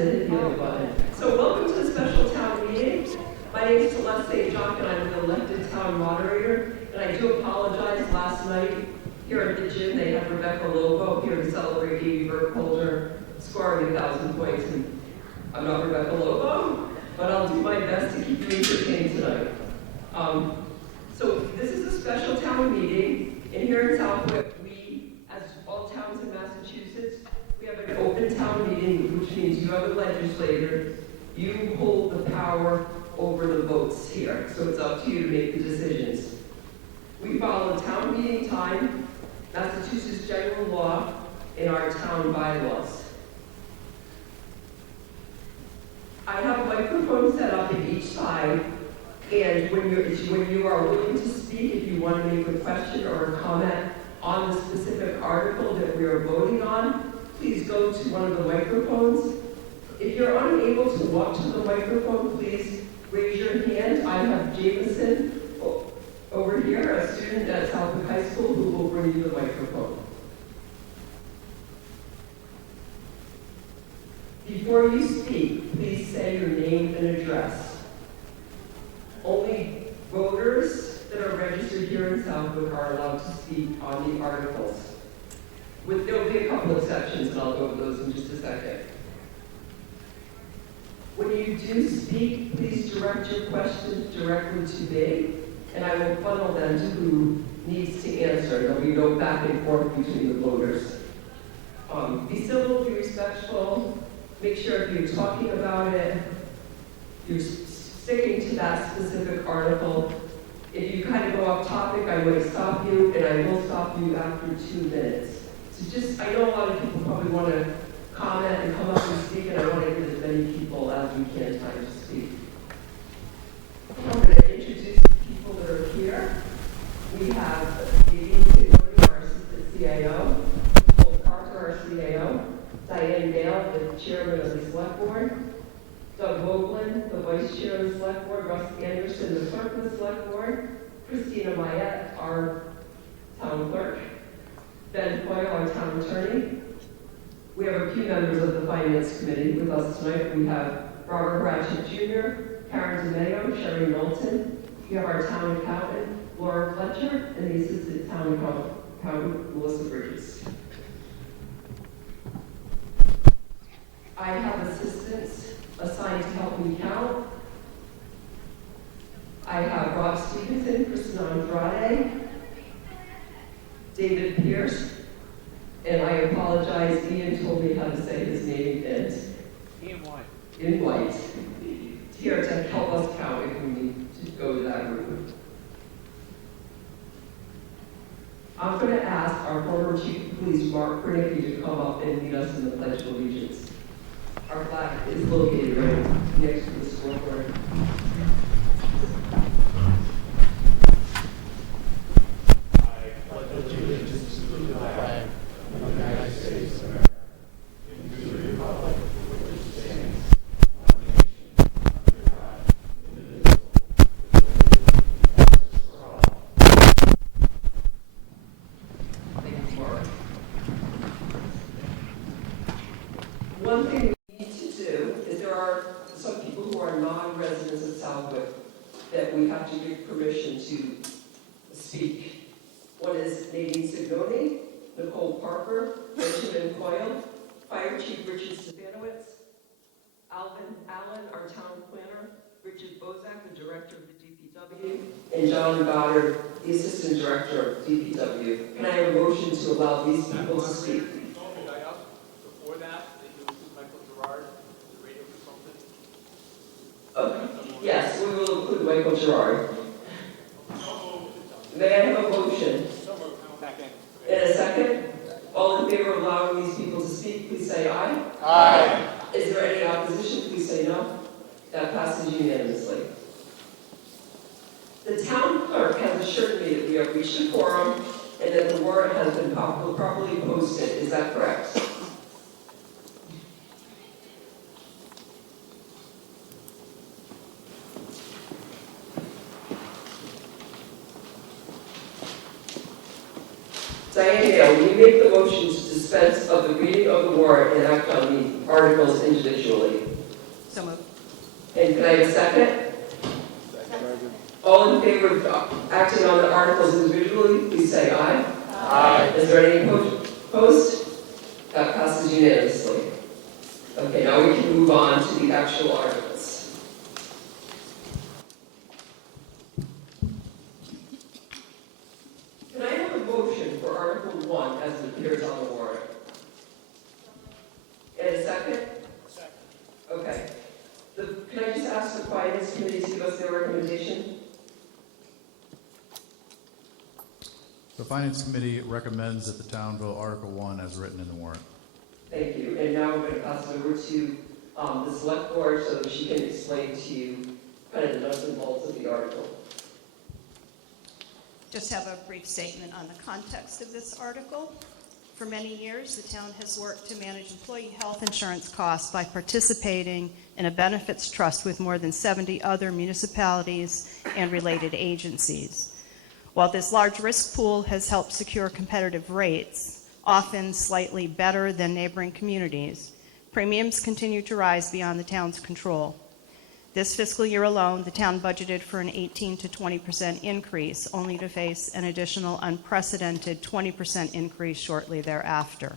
it, hit the other button. So welcome to the special town meeting. My name is STM Jan, and I'm the elected town moderator. And I do apologize, last night here at the gym, they had Rebecca Lobo here to celebrate Amy Burkholder scoring 1,000 points. And I'm not Rebecca Lobo, but I'll do my best to keep you entertained tonight. So this is a special town meeting, and here in Southwick, we, as all towns in Massachusetts, we have an open town meeting, which means you are the legislator, you hold the power over the votes here, so it's up to you to make the decisions. We follow town meeting time, Massachusetts general law, and our town bylaws. I have a microphone set up in each side, and when you are willing to speak, if you want to make a question or a comment on the specific article that we are voting on, please go to one of the microphones. If you're unable to walk to the microphone, please raise your hand. I have Jameson over here, a student at Southwick High School, who will bring you the microphone. Before you speak, please say your name and address. Only voters that are registered here in Southwick are allowed to speak on the articles. There will be a couple exceptions, and I'll go over those in just a second. When you do speak, please direct your questions directly to me, and I will funnel them to who needs to answer. There'll be no back and forth between the voters. Be civil, be respectful, make sure if you're talking about it, you're sticking to that specific article. If you kind of go off topic, I will stop you, and I will stop you after 2 minutes. So I know a lot of people probably want to comment and come up and speak, and I want to give as many people as we can time to speak. I'm going to introduce the people that are here. We have Nadine Signori, our assistant CAO, Nicole Parker, our CAO, Diane Gale, the chairman of the select board, Doug Hoagland, the vice chair of the select board, Russ Anderson, the clerk of the select board, Christina Mayette, our town clerk, Ben Foyle, our town attorney. We have a few members of the finance committee with us tonight. We have Robert Ratchett Jr., Karen DeMayo, Sherry Knowlton. We have our town accountant, Laura Fletcher, and the assistant town accountant, Melissa Bridges. I have assistants assigned to help me count. I have Rob Stevenson, Kristen Andrade, David Pierce, and I apologize, Ian told me how to say his name, Ian White, here to help us count if we need to go to that route. I'm going to ask our former Chief of Police, Mark Pernicki, to come up and lead us in the Pledge of Allegiance. Our flag is located right next to the scoreboard. One thing we need to do is there are some people who are non-residents of Southwick that we have to give permission to speak. One is Nadine Signoni, Nicole Parker, Benjamin Coyle, Fire Chief Richard Stefanowitz, Alvin Allen, our town planner, Richard Bozak, the director of the DPW, and John Goddard, the assistant director of DPW. Can I have a motion to allow these people to speak? Okay. Yes, we will include Michael Gerard. May I have a motion? In a second? All in favor of allowing these people to speak, please say aye. Aye. Is there any opposition? Please say no. That passes unanimously. The town clerk has assured me that we have reached a quorum and that the warrant has been properly posted. Is that correct? Diane Gale, will you make the motions to dispense of the reading of the warrant and act on the articles individually. So moved. And can I have a second? All in favor of acting on the articles individually, please say aye. Aye. Is there any opposed? That passes unanimously. Okay, now we can move on to the actual articles. Can I have a motion for Article 1 as it appears on the warrant? And a second? Second. Okay. Can I just ask the Finance Committee to give us their recommendation? The Finance Committee recommends that the town vote Article 1 as written in the warrant. Thank you. And now we're going to pass it over to the Select Board so that she can explain to you kind of the nuts and bolts of the article. Just have a brief statement on the context of this article. For many years, the town has worked to manage employee health insurance costs by participating in a benefits trust with more than 70 other municipalities and related agencies. While this large risk pool has helped secure competitive rates, often slightly better than neighboring communities, premiums continue to rise beyond the town's control. This fiscal year alone, the town budgeted for an 18 to 20% increase, only to face an additional unprecedented 20% increase shortly thereafter.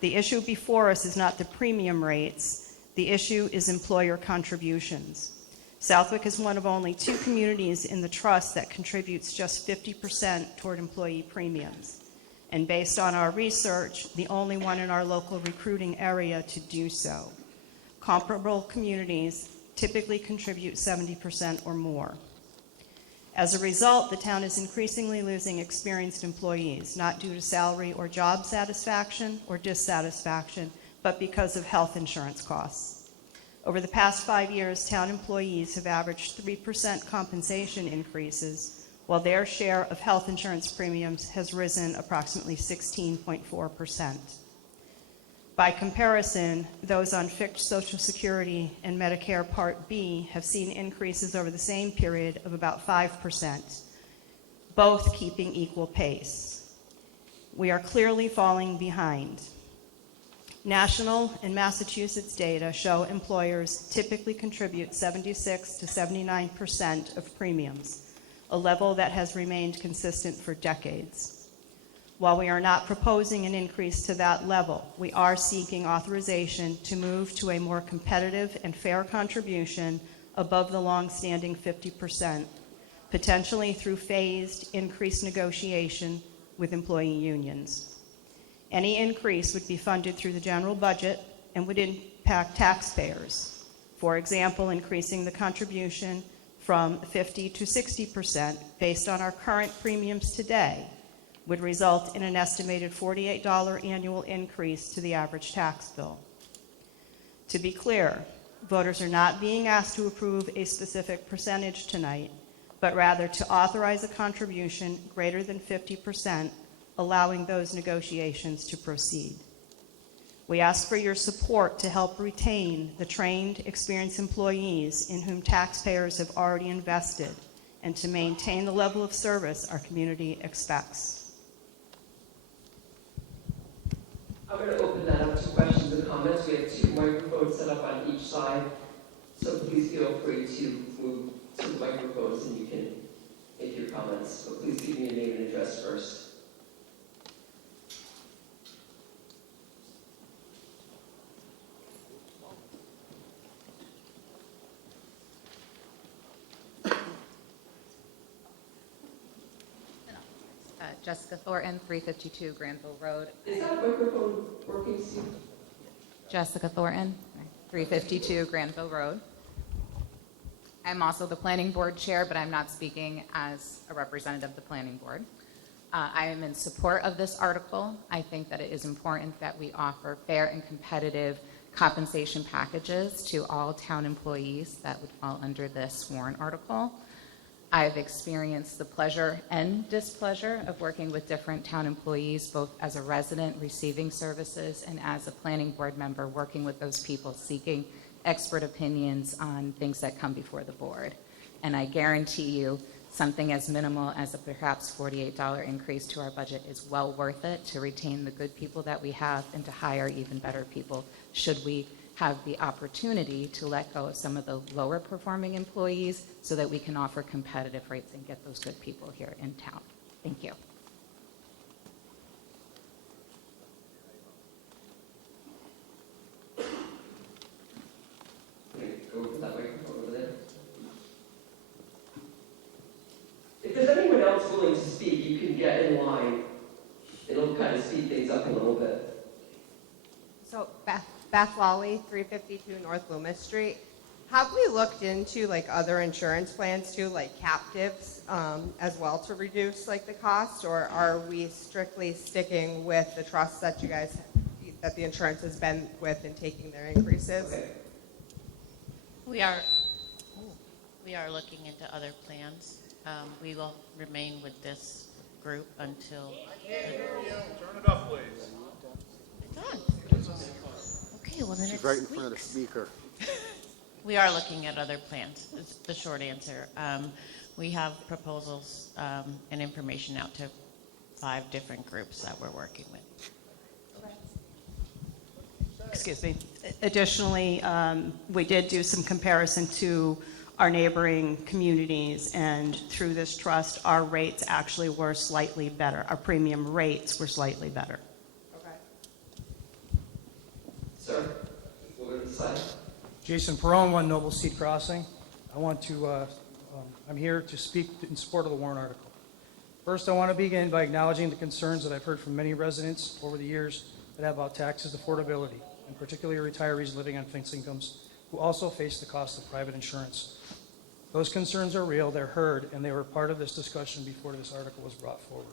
The issue before us is not the premium rates. The issue is employer contributions. Southwick is one of only 2 communities in the trust that contributes just 50% toward employee premiums. And based on our research, the only one in our local recruiting area to do so. Comparable communities typically contribute 70% or more. As a result, the town is increasingly losing experienced employees, not due to salary or job satisfaction or dissatisfaction, but because of health insurance costs. Over the past 5 years, town employees have averaged 3% compensation increases, while their share of health insurance premiums has risen approximately 16.4%. By comparison, those on fixed Social Security and Medicare Part B have seen increases over the same period of about 5%, both keeping equal pace. We are clearly falling behind. National and Massachusetts data show employers typically contribute 76 to 79% of premiums, a level that has remained consistent for decades. While we are not proposing an increase to that level, we are seeking authorization to move to a more competitive and fair contribution above the long-standing 50%, potentially through phased increased negotiation with employee unions. Any increase would be funded through the general budget and would impact taxpayers. For example, increasing the contribution from 50 to 60% based on our current premiums today would result in an estimated $48 annual increase to the average tax bill. To be clear, voters are not being asked to approve a specific percentage tonight, but rather to authorize a contribution greater than 50%, allowing those negotiations to proceed. We ask for your support to help retain the trained, experienced employees in whom taxpayers have already invested and to maintain the level of service our community expects. I'm going to open that up to questions and comments. We have 2 microphones set up on each side, so please feel free to move to the microphones and you can make your comments. But please give me your name and address first. Jessica Thornton, 352 Granville Road. Is that microphone working, Steve? Jessica Thornton, 352 Granville Road. I'm also the planning board chair, but I'm not speaking as a representative of the planning board. I am in support of this article. I think that it is important that we offer fair and competitive compensation packages to all town employees that would fall under this warrant article. I've experienced the pleasure and displeasure of working with different town employees, both as a resident receiving services and as a planning board member working with those people seeking expert opinions on things that come before the board. And I guarantee you something as minimal as a perhaps $48 increase to our budget is well worth it to retain the good people that we have and to hire even better people should we have the opportunity to let go of some of the lower performing employees so that we can offer competitive rates and get those good people here in town. Thank you. Go for that microphone over there. If there's anyone else willing to speak, you can get in line. It'll kind of speed things up a little bit. So Beth Lawley, 352 North Loomis Street. Have we looked into like other insurance plans too, like captives as well to reduce like the cost, or are we strictly sticking with the trust that you guys, that the insurance has been with in taking their increases? Okay. We are looking into other plans. We will remain with this group until. I can't hear you. Turn it up, please. It's on. Okay, well then She's it's right in front of the squeaks. speaker. We are looking at other plans, is the short answer. We have proposals and information out to 5 different groups that we're working with. Excuse me. Additionally, we did do some comparison to our neighboring communities, and through this trust, our rates actually were slightly better. Our premium rates were slightly better. Okay. Sir, over to the side. Jason Perone, 1 Noble Seed Crossing. I'm here to speak in support of the warrant article. First, I want to begin by acknowledging the concerns that I've heard from many residents over the years that have about taxes affordability, and particularly retirees living on fixed incomes who also face the cost of private insurance. Those concerns are real, they're heard, and they were part of this discussion before this article was brought forward.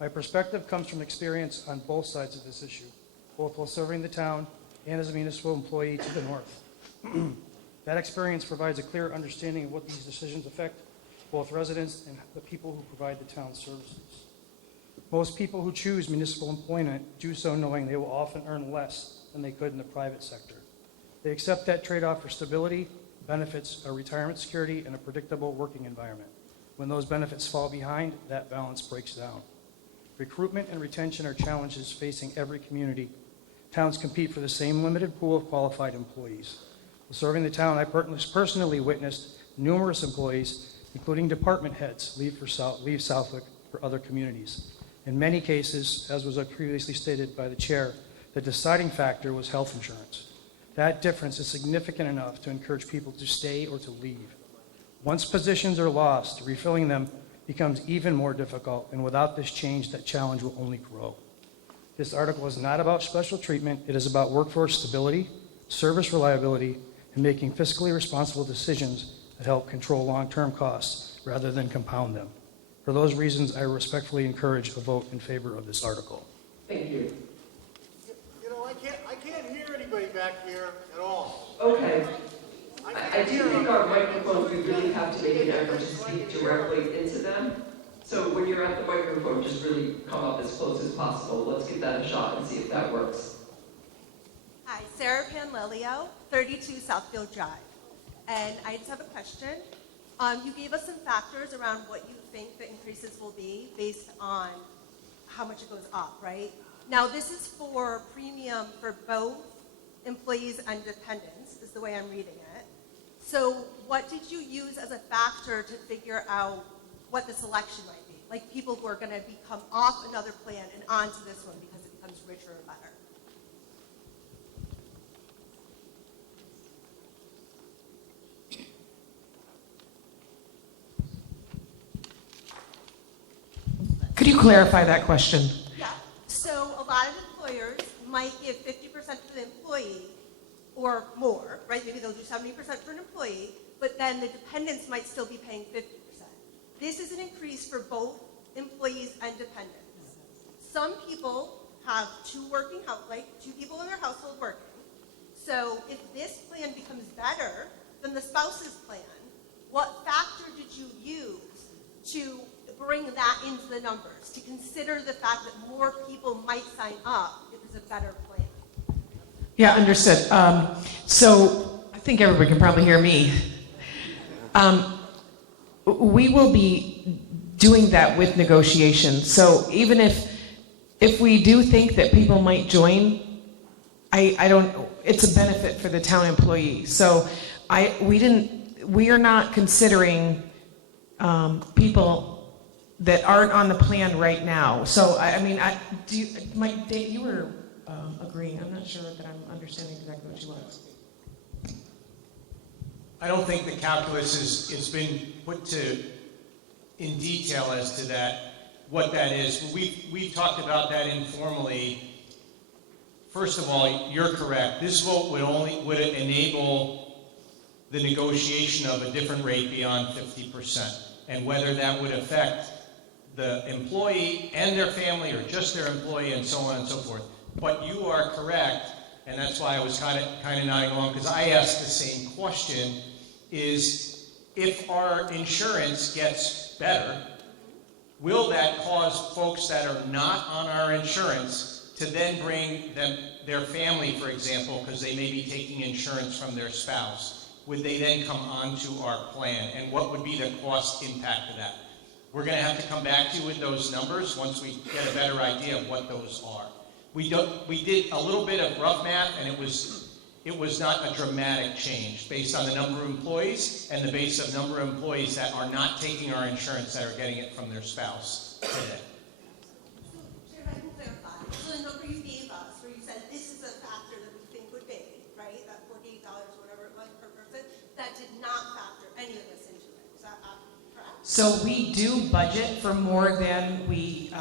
My perspective comes from experience on both sides of this issue, both while serving the town and as a municipal employee to the north. That experience provides a clear understanding of what these decisions affect both residents and the people who provide the town's services. Most people who choose municipal employment do so knowing they will often earn less than they could in the private sector. They accept that trade-off for stability, benefits, a retirement security, and a predictable working environment. When those benefits fall behind, that balance breaks down. Recruitment and retention are challenges facing every community. Towns compete for the same limited pool of qualified employees. While serving the town, I personally witnessed numerous employees, including department heads, leave Southwick for other communities. In many cases, as was previously stated by the chair, the deciding factor was health insurance. That difference is significant enough to encourage people to stay or to leave. Once positions are lost, refilling them becomes even more difficult, and without this change, that challenge will only grow. This article is not about special treatment. It is about workforce stability, service reliability, and making fiscally responsible decisions that help control long-term costs rather than compound them. For those reasons, I respectfully encourage a vote in favor of this article. Thank you. You know, I can't hear anybody back here at all. Okay. I do think our microphones, we really have to make an effort to speak directly into them. So when you're at the microphone, just really come up as close as possible. Let's give that a shot and see if that works. Hi, Sarah Panlilio, 32 Southfield Drive. And I just have a question. You gave us some factors around what you think the increases will be based on how much it goes up, right? Now, this is for premium for both employees and dependents, is the way I'm reading it. So what did you use as a factor to figure out what the selection might be? Like people who are going to become off another plan and onto this one because it becomes richer or better. Could you clarify that question? Yeah. So a lot of employers might give 50% to the employee or more, right? Maybe they'll do 70% for an employee, but then the dependents might still be paying 50%. This is an increase for both employees and dependents. Some people have two people in their household working. So if this plan becomes better than the spouse's plan, what factor did you use to bring that into the numbers, to consider the fact that more people might sign up if it's a better plan? Yeah, understood. So I think everybody can probably hear me. we will be doing that with negotiations. So even if we do think that people might join, I don't, it's a benefit for the town employee. So we are not considering people that aren't on the plan right now. So Mike, Dave, you were agreeing. I'm not sure that I'm understanding exactly what you want. I don't think the calculus has been put in detail as to that, what that is. We've talked about that informally. First of all, you're correct. This vote would enable the negotiation of a different rate beyond 50%, and whether that would affect the employee and their family or just their employee and so on and so forth. But you are correct, and that's why I was kind of nodding along, because I asked the same question, is if our insurance gets better, will that cause folks that are not on our insurance to then bring their family, for example, because they may be taking insurance from their spouse, would they then come onto our plan? And what would be the cost impact of that? We're going to have to come back to you with those numbers once we get a better idea of what those are. We did a little bit of rough math, and it was not a dramatic change based on the number of employees and the base of number of employees that are not taking our insurance, that are getting it from their spouse today. So, Chair, if I can clarify. So the number you gave us, where you said this is a factor that we think would be, right, that $48 or whatever it was per person, that did not factor any of this into it. Is that correct? So we do budget for more than we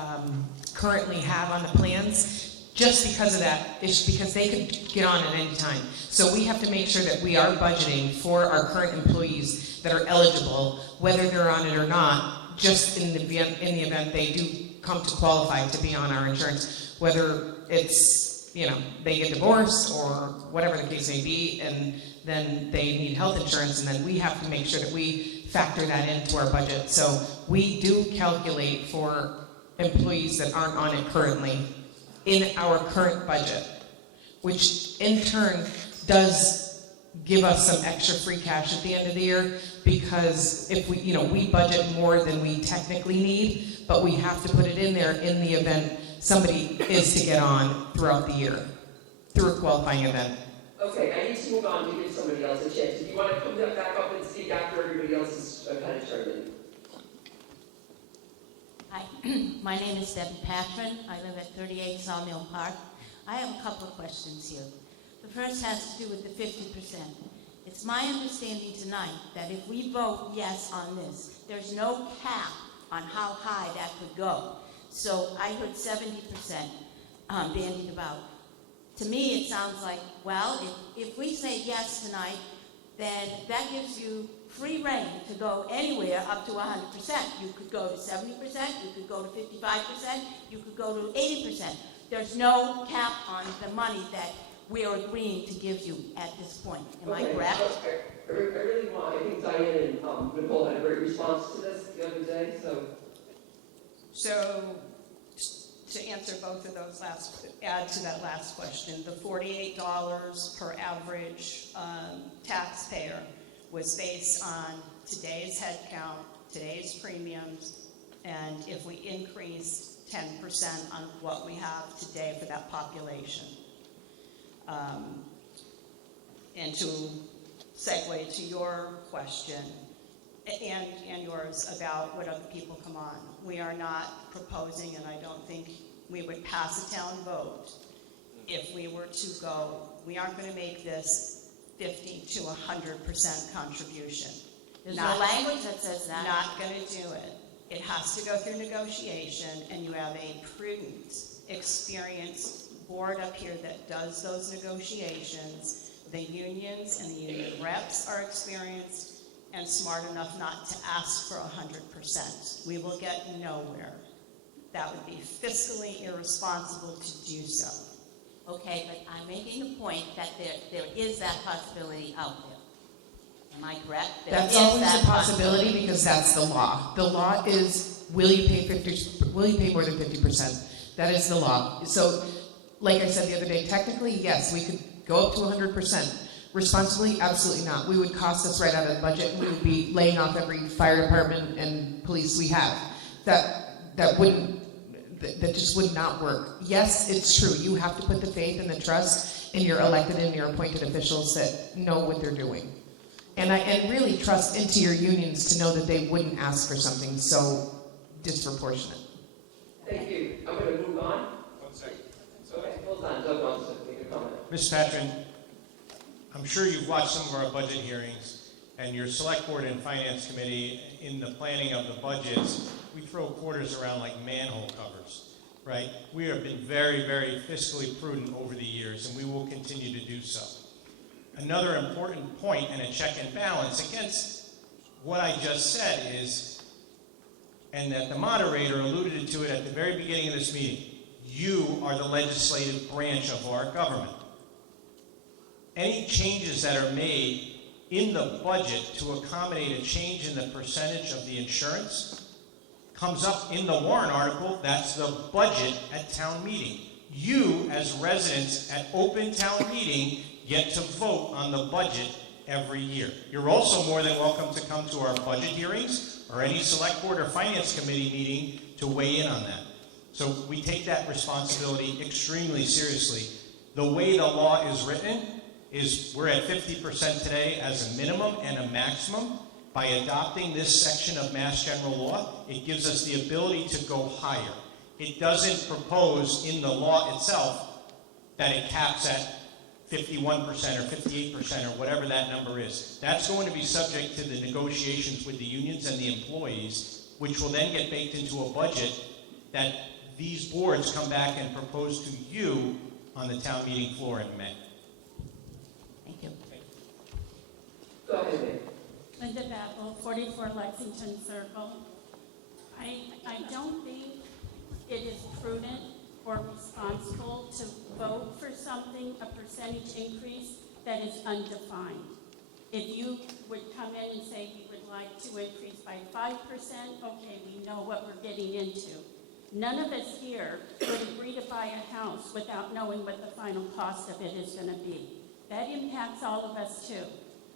currently have on the plans. Just because of that, it's because they could get on at any time. So we have to make sure that we are budgeting for our current employees that are eligible, whether they're on it or not, just in the event they do come to qualify to be on our insurance, whether it's, they get divorced or whatever the case may be, and then they need health insurance, and then we have to make sure that we factor that into our budget. So we do calculate for employees that aren't on it currently in our current budget, which in turn does give us some extra free cash at the end of the year, because if we budget more than we technically need, but we have to put it in there in the event somebody is to get on throughout the year through a qualifying event. Okay, I need to move on to give somebody else a chance. If you want to come back up and speak after everybody else is kind of turned in. Hi, my name is Debbie Patron. I live at 38 Sawmill Park. I have a couple of questions here. The first has to do with the 50%. It's my understanding tonight that if we vote yes on this, there's no cap on how high that could go. So I heard 70% bandied about. To me, it sounds like, well, if we say yes tonight, then that gives you free reign to go anywhere up to 100%. You could go to 70%, you could go to 55%, you could go to 80%. There's no cap on the money that we are agreeing to give you at this point. Am I correct? I really want, I think Diane and Nicole had a great response to this the other day, so. So, to answer both of those add to that last question, the $48 per average taxpayer was based on today's head count, today's premiums, and if we increase 10% on what we have today for that population. And to segue to your question, and yours about what other people come on, we are not proposing, and I don't think we would pass a town vote if we were to go, we aren't going to make this 50 to 100% contribution. There's no language that says that. Not going to do it. It has to go through negotiation, and you have a prudent, experienced board up here that does those negotiations. The unions and the union reps are experienced and smart enough not to ask for 100%. We will get nowhere. That would be fiscally irresponsible to do so. Okay, but I'm making the point that there is that possibility out there. Am I correct? That's always a possibility because that's the law. The law is, will you pay more than 50%? That is the law. So, like I said the other day, technically, yes, we could go up to 100%, Responsibly, absolutely not. We would cost us right out of the budget, and we would be laying off every fire department and police we have. That just would not work. Yes, it's true. You have to put the faith and the trust in your elected and your appointed officials that know what they're doing. And really trust into your unions to know that they wouldn't ask for something so disproportionate. Thank you. I'm going to move on. 1 second. Okay, hold on. Doug wants to make a comment. Ms. Patron, I'm sure you've watched some of our budget hearings, and your select board and finance committee, in the planning of the budgets, we throw quarters around like manhole covers, right? We have been very, very fiscally prudent over the years, and we will continue to do so. Another important point and a check and balance against what I just said is, and that the moderator alluded to it at the very beginning of this meeting, you are the legislative branch of our government. Any changes that are made in the budget to accommodate a change in the percentage of the insurance comes up in the warrant article. That's the budget at town meeting. You, as residents at open town meeting, get to vote on the budget every year. You're also more than welcome to come to our budget hearings or any select board or finance committee meeting to weigh in on that. So we take that responsibility extremely seriously. The way the law is written is we're at 50% today as a minimum and a maximum. By adopting this section of Mass General Law, it gives us the ability to go higher. It doesn't propose in the law itself that it caps at 51% or 58% or whatever that number is. That's going to be subject to the negotiations with the unions and the employees, which will then get baked into a budget that these boards come back and propose to you on the town meeting floor in May. Thank you. Go ahead, Dave. Linda Babel, 44 Lexington Circle. I don't think it is prudent or responsible to vote for something, a percentage increase that is undefined. If you would come in and say you would like to increase by 5%, okay, we know what we're getting into. None of us here would agree to buy a house without knowing what the final cost of it is going to be. That impacts all of us too.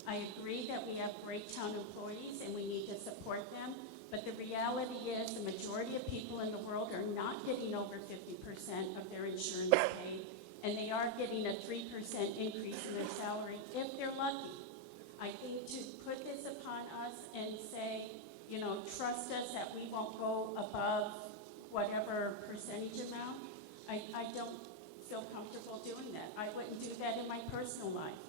I agree that we have great town employees and we need to support them, but the reality is the majority of people in the world are not getting over 50% of their insurance paid, and they are getting a 3% increase in their salary if they're lucky. I think to put this upon us and say, you know, trust us that we won't go above whatever percentage amount, I don't feel comfortable doing that. I wouldn't do that in my personal life.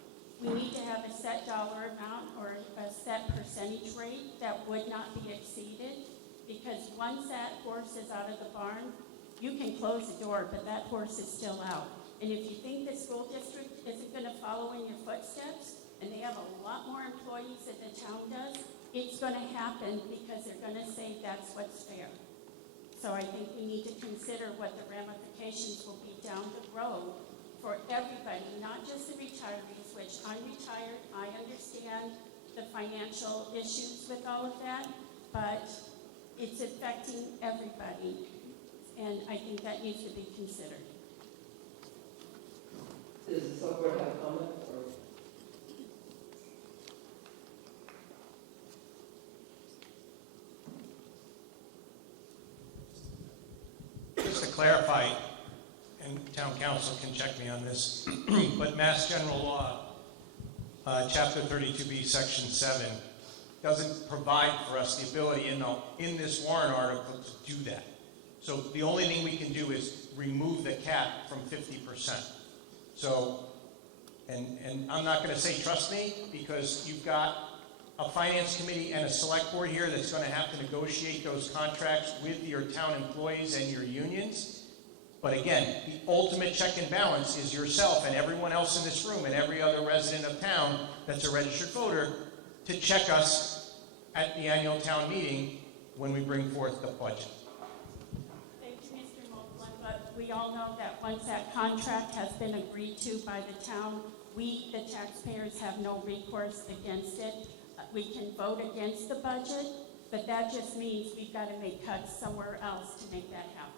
We need to have a set dollar amount or a set percentage rate that would not be exceeded, because once that horse is out of the barn, you can close the door, but that horse is still out. And if you think the school district isn't going to follow in your footsteps, and they have a lot more employees than the town does, it's going to happen because they're going to say that's what's fair. So I think we need to consider what the ramifications will be down the road for everybody, not just the retirees, which I'm retired, I understand the financial issues with all of that, but it's affecting everybody, and I think that needs to be considered. Does the select board have a comment? Just to clarify, and town council can check me on this, but Mass General Law, Chapter 32B, Section 7, doesn't provide for us the ability in this warrant article to do that. So the only thing we can do is remove the cap from 50%. So, and I'm not going to say trust me, because you've got a finance committee and a select board here that's going to have to negotiate those contracts with your town employees and your unions. But again, the ultimate check and balance is yourself and everyone else in this room and every other resident of town that's a registered voter to check us at the annual town meeting when we bring forth the budget. Thank you, Mr. Moblin, but we all know that once that contract has been agreed to by the town, we, the taxpayers, have no recourse against it. We can vote against the budget, but that just means we've got to make cuts somewhere else to make that happen.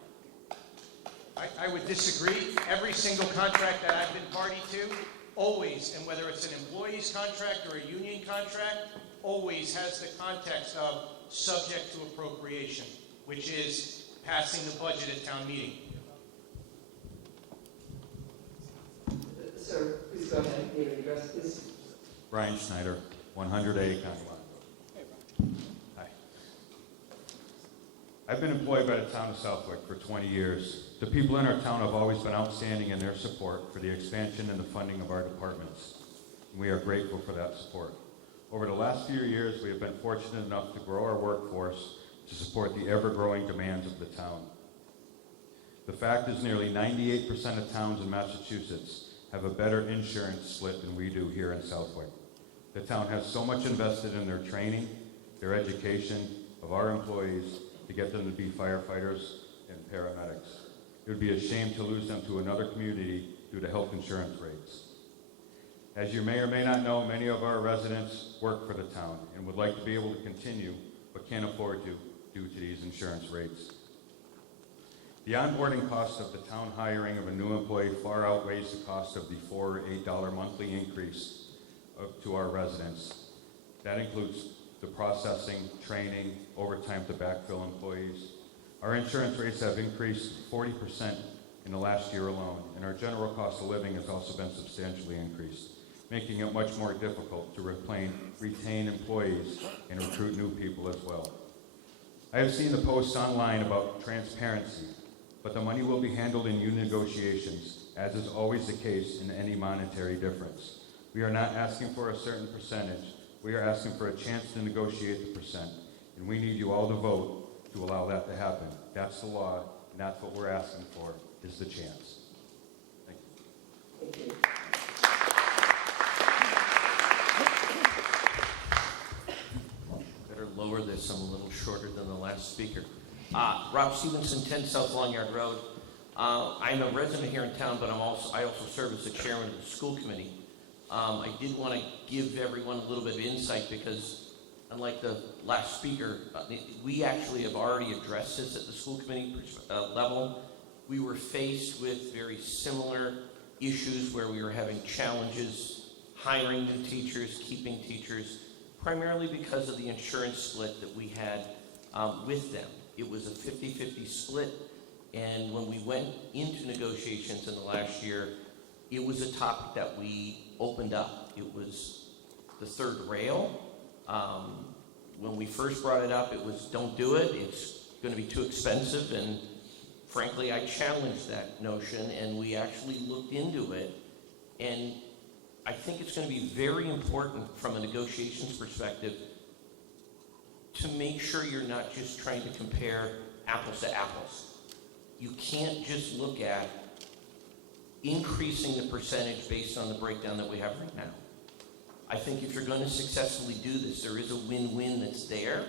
I would disagree. Every single contract that I've been party to always, and whether it's an employee's contract or a union contract, always has the context of subject to appropriation, which is passing the budget at town meeting. Sir, please go ahead, name and address, please. Brian Schneider, 100A Conway. Hi. I've been employed by the town of Southwick for 20 years. The people in our town have always been outstanding in their support for the expansion and the funding of our departments. We are grateful for that support. Over the last few years, we have been fortunate enough to grow our workforce to support the ever-growing demands of the town. The fact is nearly 98% of towns in Massachusetts have a better insurance split than we do here in Southwick. The town has so much invested in their training, their education of our employees to get them to be firefighters and paramedics. It would be a shame to lose them to another community due to health insurance rates. As you may or may not know, many of our residents work for the town and would like to be able to continue, but can't afford to due to these insurance rates. The onboarding cost of the town hiring of a new employee far outweighs the cost of the $4 or $8 monthly increase to our residents. That includes the processing, training, overtime to backfill employees. Our insurance rates have increased 40% in the last year alone, and our general cost of living has also been substantially increased, making it much more difficult to retain employees and recruit new people as well. I have seen the posts online about transparency, but the money will be handled in union negotiations, as is always the case in any monetary difference. We are not asking for a certain percentage. We are asking for a chance to negotiate the percent, and we need you all to vote to allow that to happen. That's the law, and that's what we're asking for, is the chance. Thank you. Thank you. Better lower this, I'm a little shorter than the last speaker. Rob Stevenson, 10 South Long Yard Road. I'm a resident here in town, but I also serve as the chairman of the school committee. I did want to give everyone a little bit of insight because, unlike the last speaker, we actually have already addressed this at the school committee level. We were faced with very similar issues where we were having challenges hiring new teachers, keeping teachers, primarily because of the insurance split that we had with them. It was a 50-50 split, and when we went into negotiations in the last year, it was a topic that we opened up. It was the third rail. When we first brought it up, it was don't do it, it's going to be too expensive, and frankly, I challenged that notion, and we actually looked into it, and I think it's going to be very important from a negotiations perspective to make sure you're not just trying to compare apples to apples. You can't just look at increasing the percentage based on the breakdown that we have right now. I think if you're going to successfully do this, there is a win-win that's there,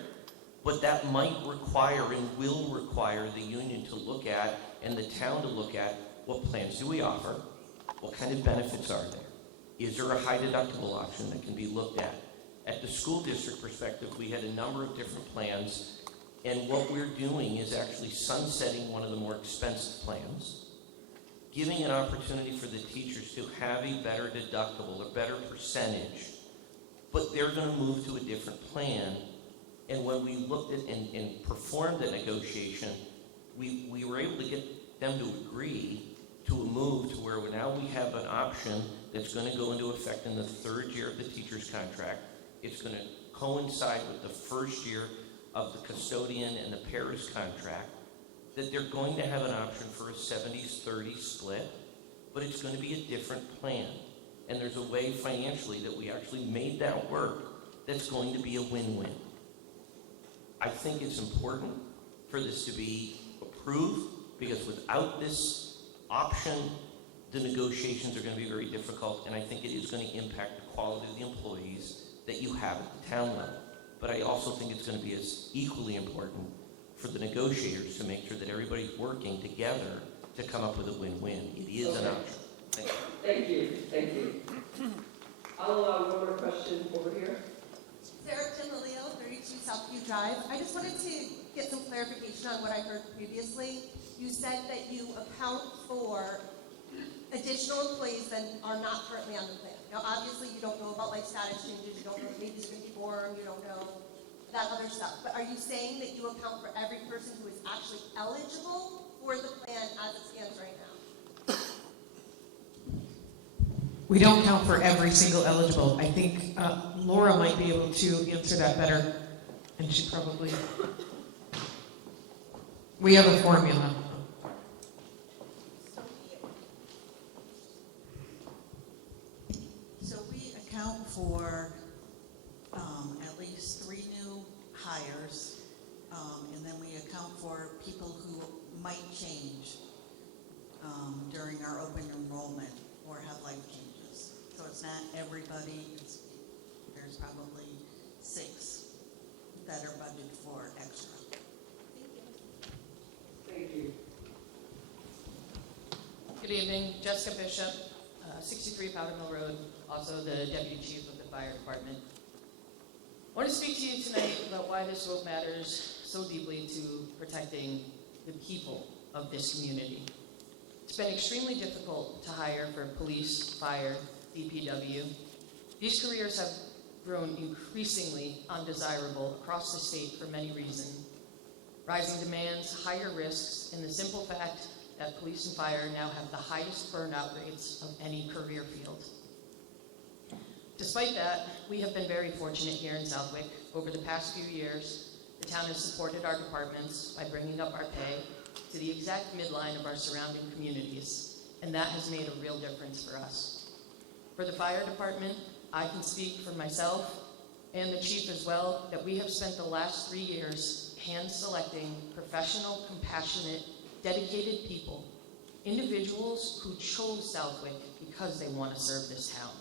but that might require and will require the union to look at and the town to look at what plans do we offer, what kind of benefits are there, is there a high deductible option that can be looked at. At the school district perspective, we had a number of different plans, and what we're doing is actually sunsetting one of the more expensive plans, giving an opportunity for the teachers to have a better deductible, a better percentage, but they're going to move to a different plan. And when we looked at and performed the negotiation, we were able to get them to agree to a move to where now we have an option that's going to go into effect in the third year of the teacher's contract. It's going to coincide with the first year of the custodian and the paras contract, that they're going to have an option for a 70-30 split, but it's going to be a different plan. And there's a way financially that we actually made that work that's going to be a win-win. I think it's important for this to be approved, because without this option, the negotiations are going to be very difficult, and I think it is going to impact the quality of the employees that you have at the town level. But I also think it's going to be as equally important for the negotiators to make sure that everybody's working together to come up with a win-win. It is an option. Thank you. Thank you. Thank you. I'll allow one more question over here. Sarah Lilio, 32 Southview Drive. I just wanted to get some clarification on what I heard previously. You said that you account for additional employees than are not currently on the plan. Now, obviously, you don't know about life status changes, you don't know if baby's going to be born, you don't know that other stuff. But are you saying that you account for every person who is actually eligible for the plan as it stands right now? We don't count for every single eligible. I think Laura might be able to answer that better, and she probably. We have a formula. So we account for at least 3 new hires, and then we account for people who might change during our open enrollment or have life changes. So it's not everybody, there's probably 6 that are budgeted for extra. Thank you. Good evening, Jessica Bishop, 63 Powder Mill Road, also the Deputy Chief of the Fire Department. I want to speak to you tonight about why this vote matters so deeply to protecting the people of this community. It's been extremely difficult to hire for police, fire, DPW. These careers have grown increasingly undesirable across the state for many reasons. Rising demands, higher risks, and the simple fact that police and fire now have the highest burnout rates of any career field. Despite that, we have been very fortunate here in Southwick. Over the past few years, the town has supported our departments by bringing up our pay to the exact midline of our surrounding communities, and that has made a real difference for us. For the fire department, I can speak for myself and the chief as well, that we have spent the last 3 years hand-selecting professional, compassionate, dedicated people, individuals who chose Southwick because they want to serve this town.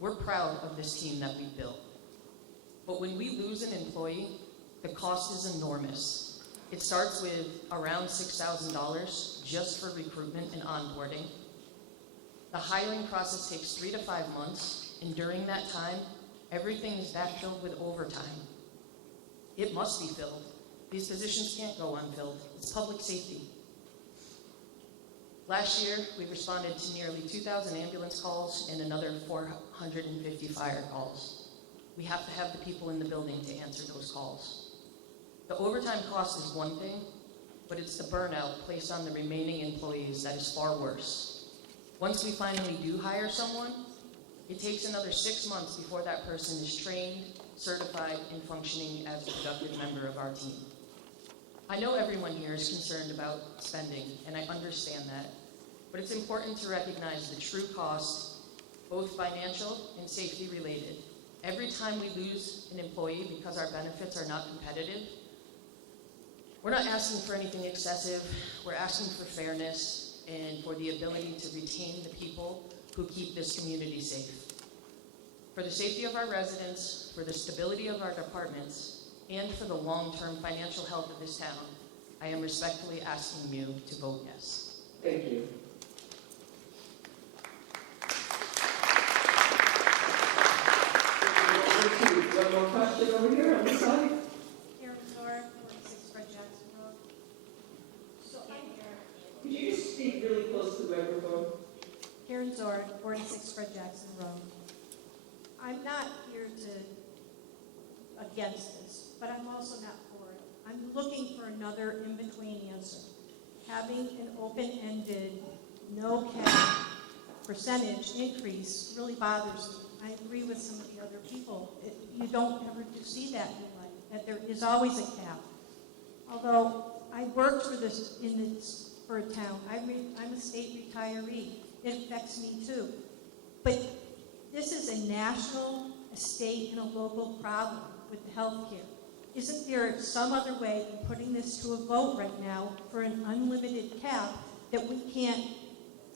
We're proud of this team that we built. But when we lose an employee, the cost is enormous. It starts with around $6,000 just for recruitment and onboarding. The hiring process takes 3 to 5 months, and during that time, everything is backfilled with overtime. It must be filled. These positions can't go unfilled. It's public safety. Last year, we responded to nearly 2,000 ambulance calls and another 450 fire calls. We have to have the people in the building to answer those calls. The overtime cost is one thing, but it's the burnout placed on the remaining employees that is far worse. Once we finally do hire someone, it takes another 6 months before that person is trained, certified, and functioning as a productive member of our team. I know everyone here is concerned about spending, and I understand that, but it's important to recognize the true cost, both financial and safety related. Every time we lose an employee because our benefits are not competitive, we're not asking for anything excessive. We're asking for fairness and for the ability to retain the people who keep this community safe. For the safety of our residents, for the stability of our departments, and for the long-term financial health of this town, I am respectfully asking you to vote yes. Thank you. One more question over here on this side. Karen Zor, 46 Fred Jackson Road. So I'm here. Could you just speak really close to the microphone? Karen Zor, 46 Fred Jackson Road. I'm not here to against this, but I'm also not for it. I'm looking for another in-between answer. Having an open-ended, no cap percentage increase really bothers me. I agree with some of the other people. You don't ever see that in life, that there is always a cap. Although I worked for this for a town. I'm a state retiree. It affects me too. But this is a national, a state, and a local problem with the health care. Isn't there some other way than putting this to a vote right now for an unlimited cap that we can't?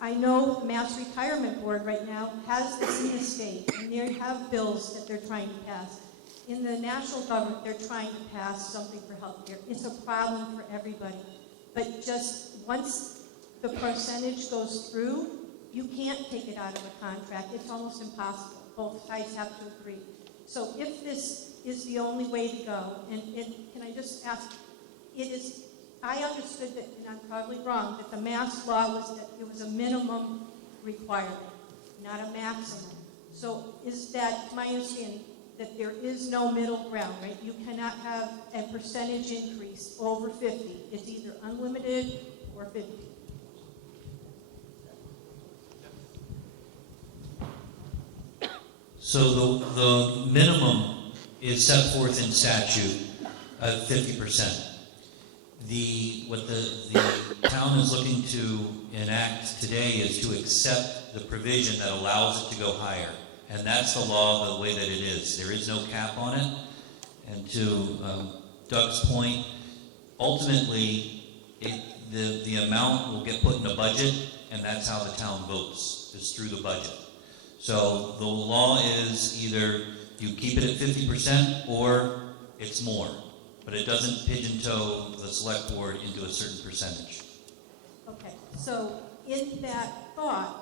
I know the Mass Retirement Board right now has this in the state, and they have bills that they're trying to pass. In the national government, they're trying to pass something for health care. It's a problem for everybody. But just once the percentage goes through, you can't take it out of a contract. It's almost impossible. Both sides have to agree. So if this is the only way to go, and can I just ask, I understood that, and I'm probably wrong, that the mass law was that it was a minimum requirement, not a maximum. So is that my understanding that there is no middle ground, right? You cannot have a percentage increase over 50. It's either unlimited or 50. So the minimum is set forth in statute at 50%. What the town is looking to enact today is to accept the provision that allows it to go higher. And that's the law the way that it is. There is no cap on it. And to Doug's point, ultimately, the amount will get put in the budget, and that's how the town votes, is through the budget. So the law is either you keep it at 50% or it's more. But it doesn't pigeon-toe the select board into a certain percentage. Okay, so in that thought,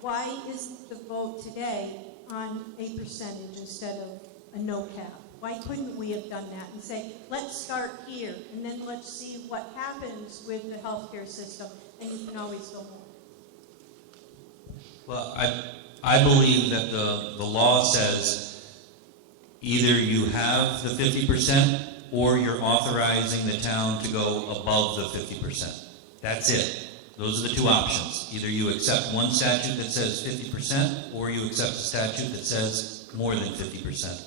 why isn't the vote today on a percentage instead of a no cap? Why couldn't we have done that and say, let's start here, and then let's see what happens with the healthcare system, and you can always go more? Well, I believe that the law says either you have the 50% or you're authorizing the town to go above the 50%. That's it. Those are the two options. Either you accept one statute that says 50% or you accept a statute that says more than 50%.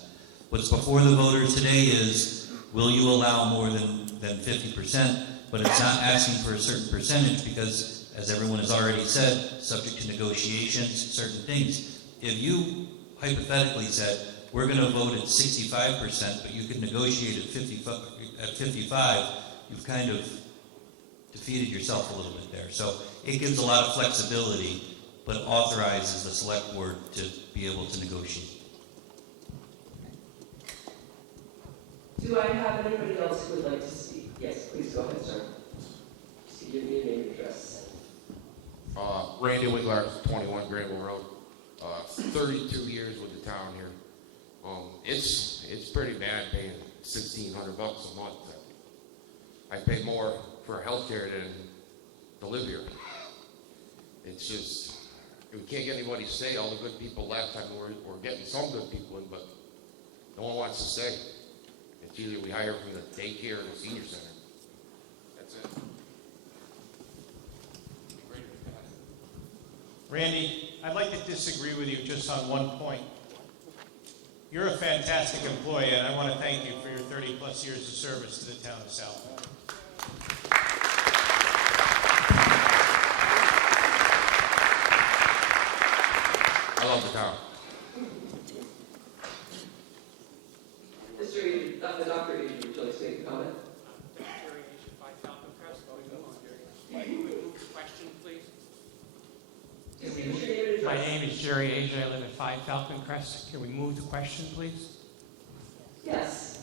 What's before the voters today is, will you allow more than 50%? But it's not asking for a certain percentage because, as everyone has already said, subject to negotiations, certain things. If you hypothetically said, we're going to vote at 65%, but you can negotiate at 55, you've kind of defeated yourself a little bit there. So it gives a lot of flexibility, but authorizes the select board to be able to negotiate. Do I have anybody else who would like to speak? Yes, please go ahead, sir. Just give me a name and address. Randy Wiglar, 21 Granville Road. 32 years with the town here. It's pretty bad paying $1,600 a month. I pay more for healthcare than to live here. It's just, we can't get anybody to stay. All the good people left. I mean, we're getting some good people in, but no one wants to stay. It's either we hire from the daycare or the senior center. That's it. Randy, I'd like to disagree with you just on one point. You're a fantastic employee, and I want to thank you for your 30-plus years of service to the town of Southwick. I love the town. Mr. Adrian, Dr. Adrian, would you like to make a comment? Question, please. Just give your name and My address. name is Jerry Asia. I live at 5 Falcon Crest. Can we move the question, please? Yes.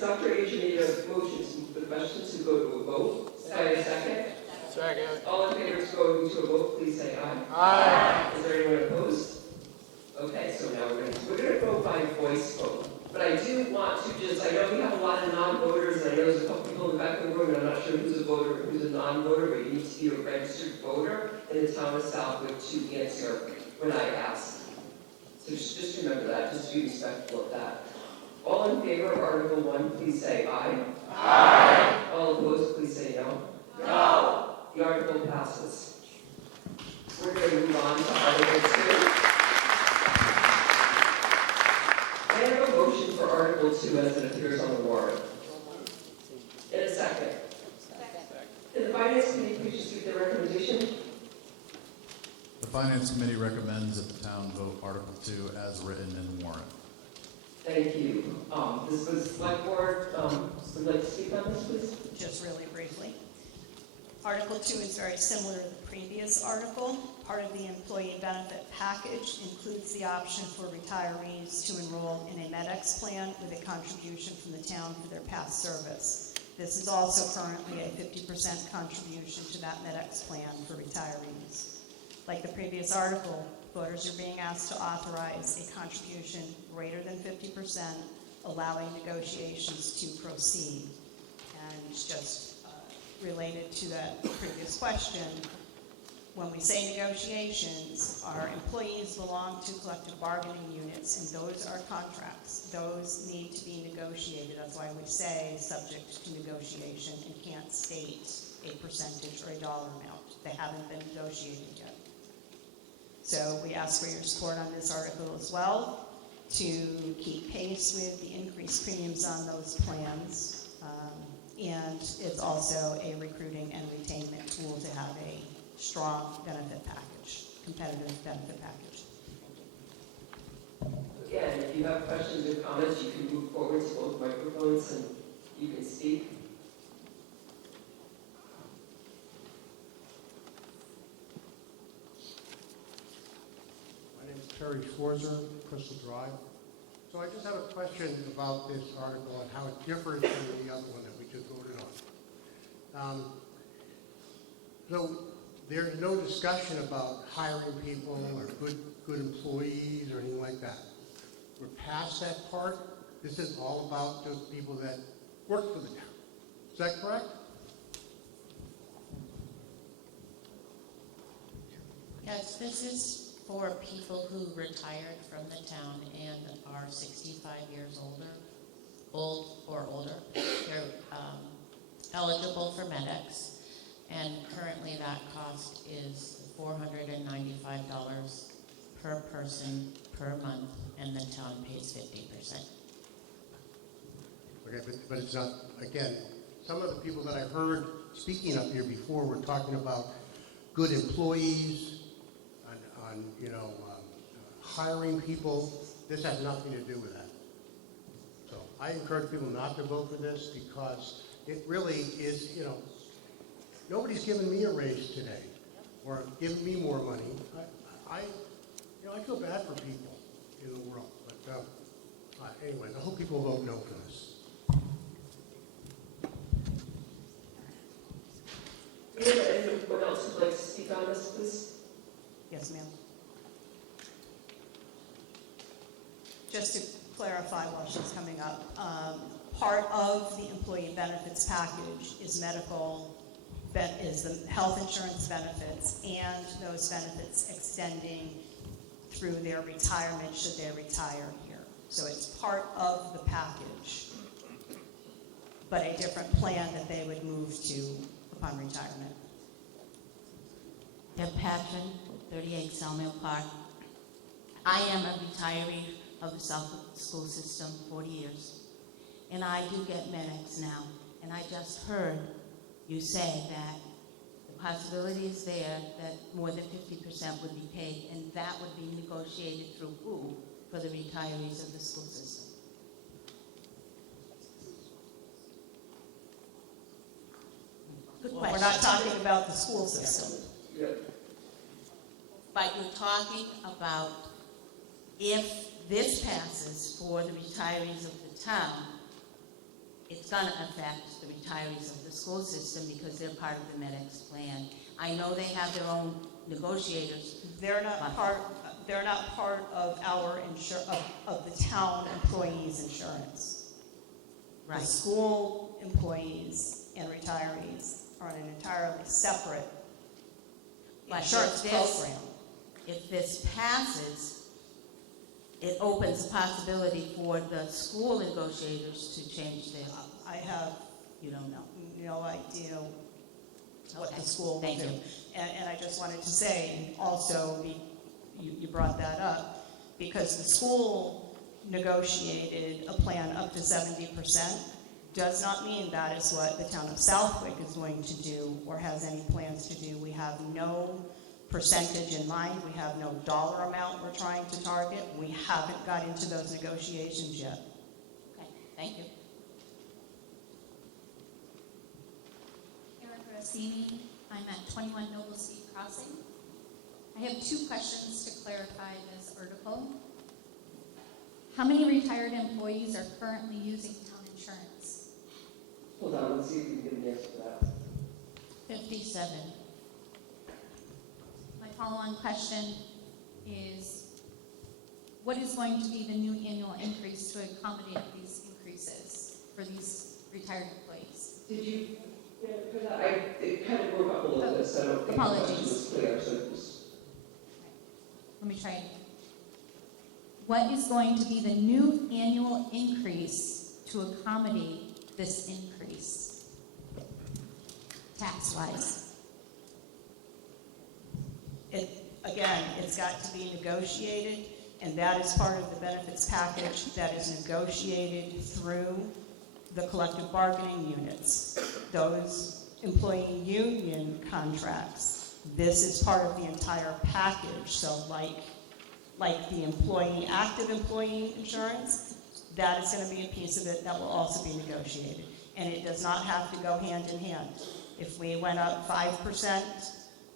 Dr. Adrian made a motion to move the question to go to a vote. Is there a second? Second. All in favor of going to a vote, please say aye. Aye. Is there anyone opposed? Okay, so now we're gonna vote by voice vote. But I do want to just, I know we have a lot of non-voters, and I know there's a couple people in the back of the room, and I'm not sure who's a voter and who's a non-voter, but you need to be a registered voter in the town of Southwick to answer when I ask. So just remember that, just be respectful of that. All in favor of Article 1, please say aye. Aye. All opposed, please say no. No. The article passes. We're going to move on to Article 2. I have a motion for Article 2 as it appears on the warrant. In a second. Can the Finance Committee please just give their recommendation? The Finance Committee recommends that the town vote Article 2 as written in the warrant. Thank you. This was Select Board. Would like to speak on this, please? Just really briefly. Article 2 is very similar to the previous article. Part of the employee benefit package includes the option for retirees to enroll in a MedX plan with a contribution from the town for their past service. This is also currently a 50% contribution to that MedX plan for retirees. Like the previous article, voters are being asked to authorize a contribution greater than 50%, allowing negotiations to proceed. And just related to that previous question, when we say negotiations, our employees belong to collective bargaining units, and those are contracts. Those need to be negotiated. That's why we say subject to negotiation and can't state a percentage or a dollar amount. They haven't been negotiated yet. So we ask for your support on this article as well to keep pace with the increased premiums on those plans. And it's also a recruiting and retainment tool to have a strong benefit package, competitive benefit package. Again, if you have questions or comments, you can move forward to both microphones and you can speak. My name is Terry Schwarzer, Crystal Drive. So I just have a question about this article and how it differs from the other one that we just voted on. So there's no discussion about hiring people or good employees or anything like that. We're past that part. This is all about just people that work for the town. Is that correct? Yes, this is for people who retired from the town and are 65 years old or older. They're eligible for medics, and currently that cost is $495 per person per month, and the town pays 50%. Okay, but it's not, again, some of the people that I heard speaking up here before were talking about good employees, on hiring people. This has nothing to do with that. So I encourage people not to vote for this because it really is, nobody's given me a raise today or given me more money. I feel bad for people in the world. But anyways, I hope people vote no for this. Anyone else who'd like to speak on this, please? Yes, ma'am. Just to clarify while she's coming up, part of the employee benefits package is is the health insurance benefits and those benefits extending through their retirement should they retire here. So it's part of the package, but a different plan that they would move to upon retirement. Deb Patron, 38 Sawmill Park. I am a retiree of the Southwick school system, 40 years. And I do get medics now. And I just heard you say that the possibility is there that more than 50% would be paid, and that would be negotiated through who for the retirees of the school system? Good question. We're not talking about the school system. But you're talking about if this passes for the retirees of the town, it's going to affect the retirees of the school system because they're part of the medics plan. I know they have their own negotiators. They're not part of our of the town employees' insurance. Right. The school employees and retirees are on an entirely separate insurance program. If this passes, it opens the possibility for the school negotiators to change their. I have, no idea what the school will Thank do. you. And I just wanted to say, also, you brought that up, because the school negotiated a plan up to 70%, does not mean that is what the town of Southwick is going to do or has any plans to do. We have no percentage in mind. We have no dollar amount we're trying to target. We haven't got into those negotiations yet. Okay, thank you. Erica Rossini, I'm at 21 Noble Street Crossing. I have two questions to clarify this article. How many retired employees are currently using town insurance? Hold on, let's see if we can get an answer to that. 57. My follow-on question is, what is going to be the new annual increase to accommodate these increases for these retired employees? Did you Yeah, because it kind of broke up a little bit, so I don't think the question was clear, so just. Let me try it. What is going to be the new annual increase to accommodate this increase, tax-wise? Again, it's got to be negotiated, and that is part of the benefits package that is negotiated through the collective bargaining units. Those employee union contracts, this is part of the entire package. So like the active employee insurance, that is going to be a piece of it that will also be negotiated. And it does not have to go hand in hand. If we went up 5%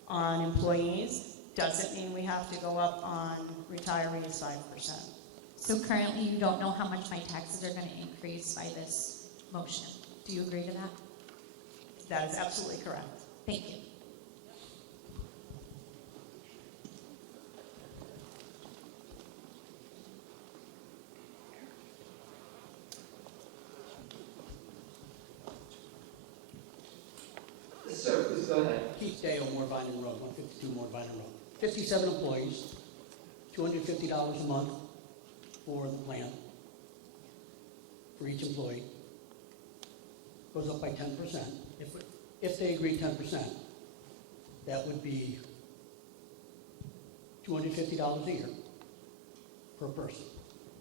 on employees, doesn't mean we have to go up on retirees 5%. So currently, you don't know how much my taxes are going to increase by this motion. Do you agree to that? That is absolutely correct. Thank you. Sir, please go ahead. Keith Dale, Moore Vining Road, 152 Moore Vining Road. 57 employees, $250 a month for the plan for each employee. Goes up by 10%. If they agree 10%, that would be $250 a year per person.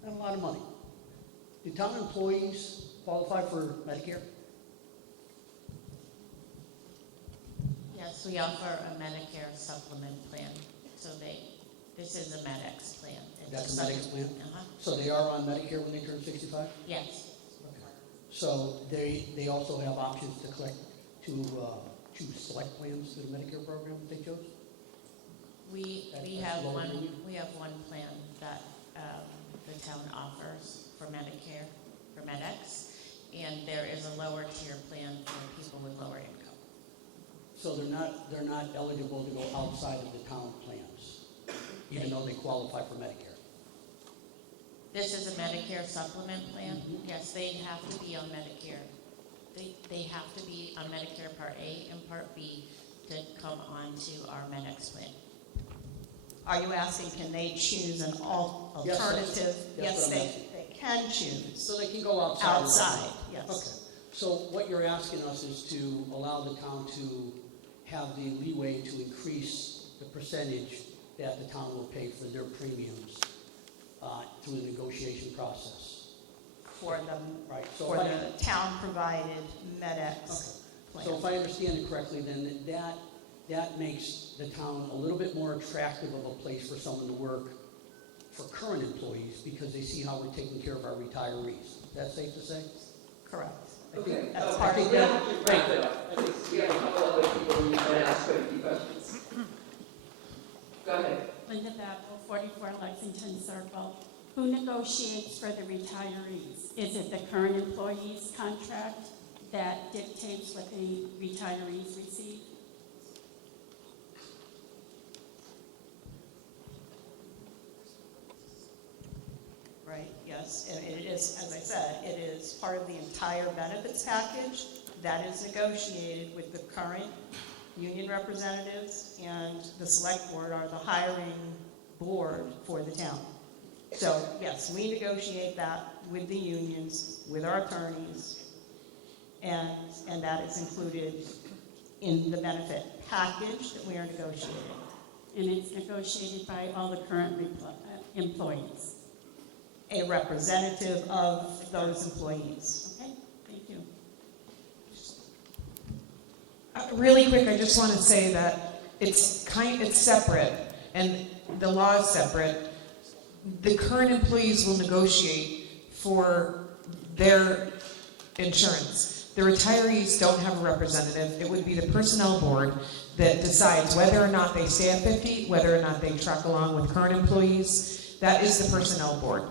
That's a lot of money. Do town employees qualify for Medicare? Yes, we offer a Medicare supplement plan, so this is a MedX plan. It's That's a Medicare plan? Uh-huh. So they are on Medicare when they turn 65? Yes. So they also have options to choose select plans through the Medicare program if they chose? We have one plan that the town offers for Medicare, for MedX, and there is a lower tier plan for people with lower income. So they're not eligible to go outside of the town plans, even though they qualify for Medicare? This is a Medicare supplement plan. Yes, they have to be on Medicare. They have to be on Medicare Part A and Part B to come on to our MedX plan. Are you asking, can they choose an alternative? Yes, they can choose. So they can go outside? Outside, yes. Okay. So what you're asking us is to allow the town to have the leeway to increase the percentage that the town will pay for their premiums through the negotiation process. For them, right. for the town-provided MedX plan. So if I understand it correctly, then that makes the town a little bit more attractive of a place for someone to work for current employees because they see how we're taking care of our retirees. Is that safe to say? Correct. Okay, That's so part we of have to wrap it up. I think we have a couple other people who want to ask quite a few questions. Go ahead. Linda Babel, 44 Lexington Circle. Who negotiates for the retirees? Is it the current employee's contract that dictates what the retirees receive? Right, yes, and it is, as I said, it is part of the entire benefits package that is negotiated with the current union representatives, and the select board are the hiring board for the town. So, yes, we negotiate that with the unions, with our attorneys, and that is included in the benefit package that we are negotiating. And it's negotiated by all the current employees? A representative of those employees. Okay, thank you. Really quick, I just want to say that it's separate, and the law is separate. The current employees will negotiate for their insurance. The retirees don't have a representative. It would be the personnel board that decides whether or not they stay at 50, whether or not they truck along with current employees. That is the personnel board.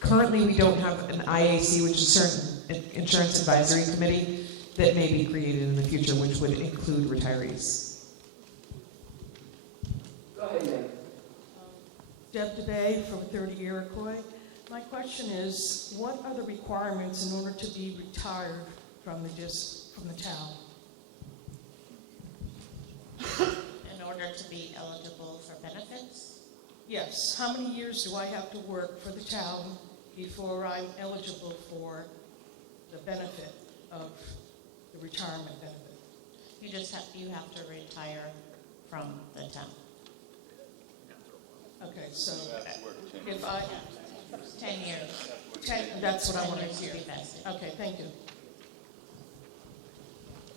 Currently, we don't have an IAC, which is a certain insurance advisory committee, that may be created in the future, which would include retirees. Go ahead, ma'am. Deb DeBay from 30 Iroquois. My question is, what are the requirements in order to be retired from the town. In order to be eligible for benefits? Yes, how many years do I have to work for the town before I'm eligible for the benefit of the retirement benefit? You have to retire from the town. Okay, so if I... 10 years. 10, that's what I 10 want to years hear. to be vested. Okay, thank you.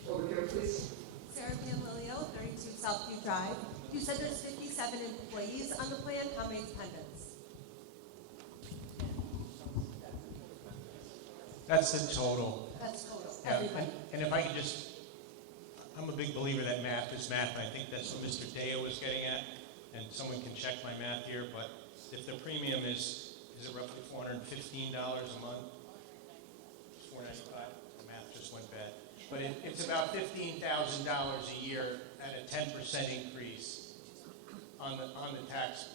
Over here, please. Sarah Panlilio, 32 Southview Drive. You said there's 57 employees on the plan. How many dependents? That's the total. That's total. Yeah, Everybody. and if I could just, I'm a big believer that math is math, and I think that's what Mr. Deo was getting at, and someone can check my math here, but if the premium is it roughly $415 a month? It's $495, the math just went bad. But it's about $15,000 a year at a 10% increase on the tax,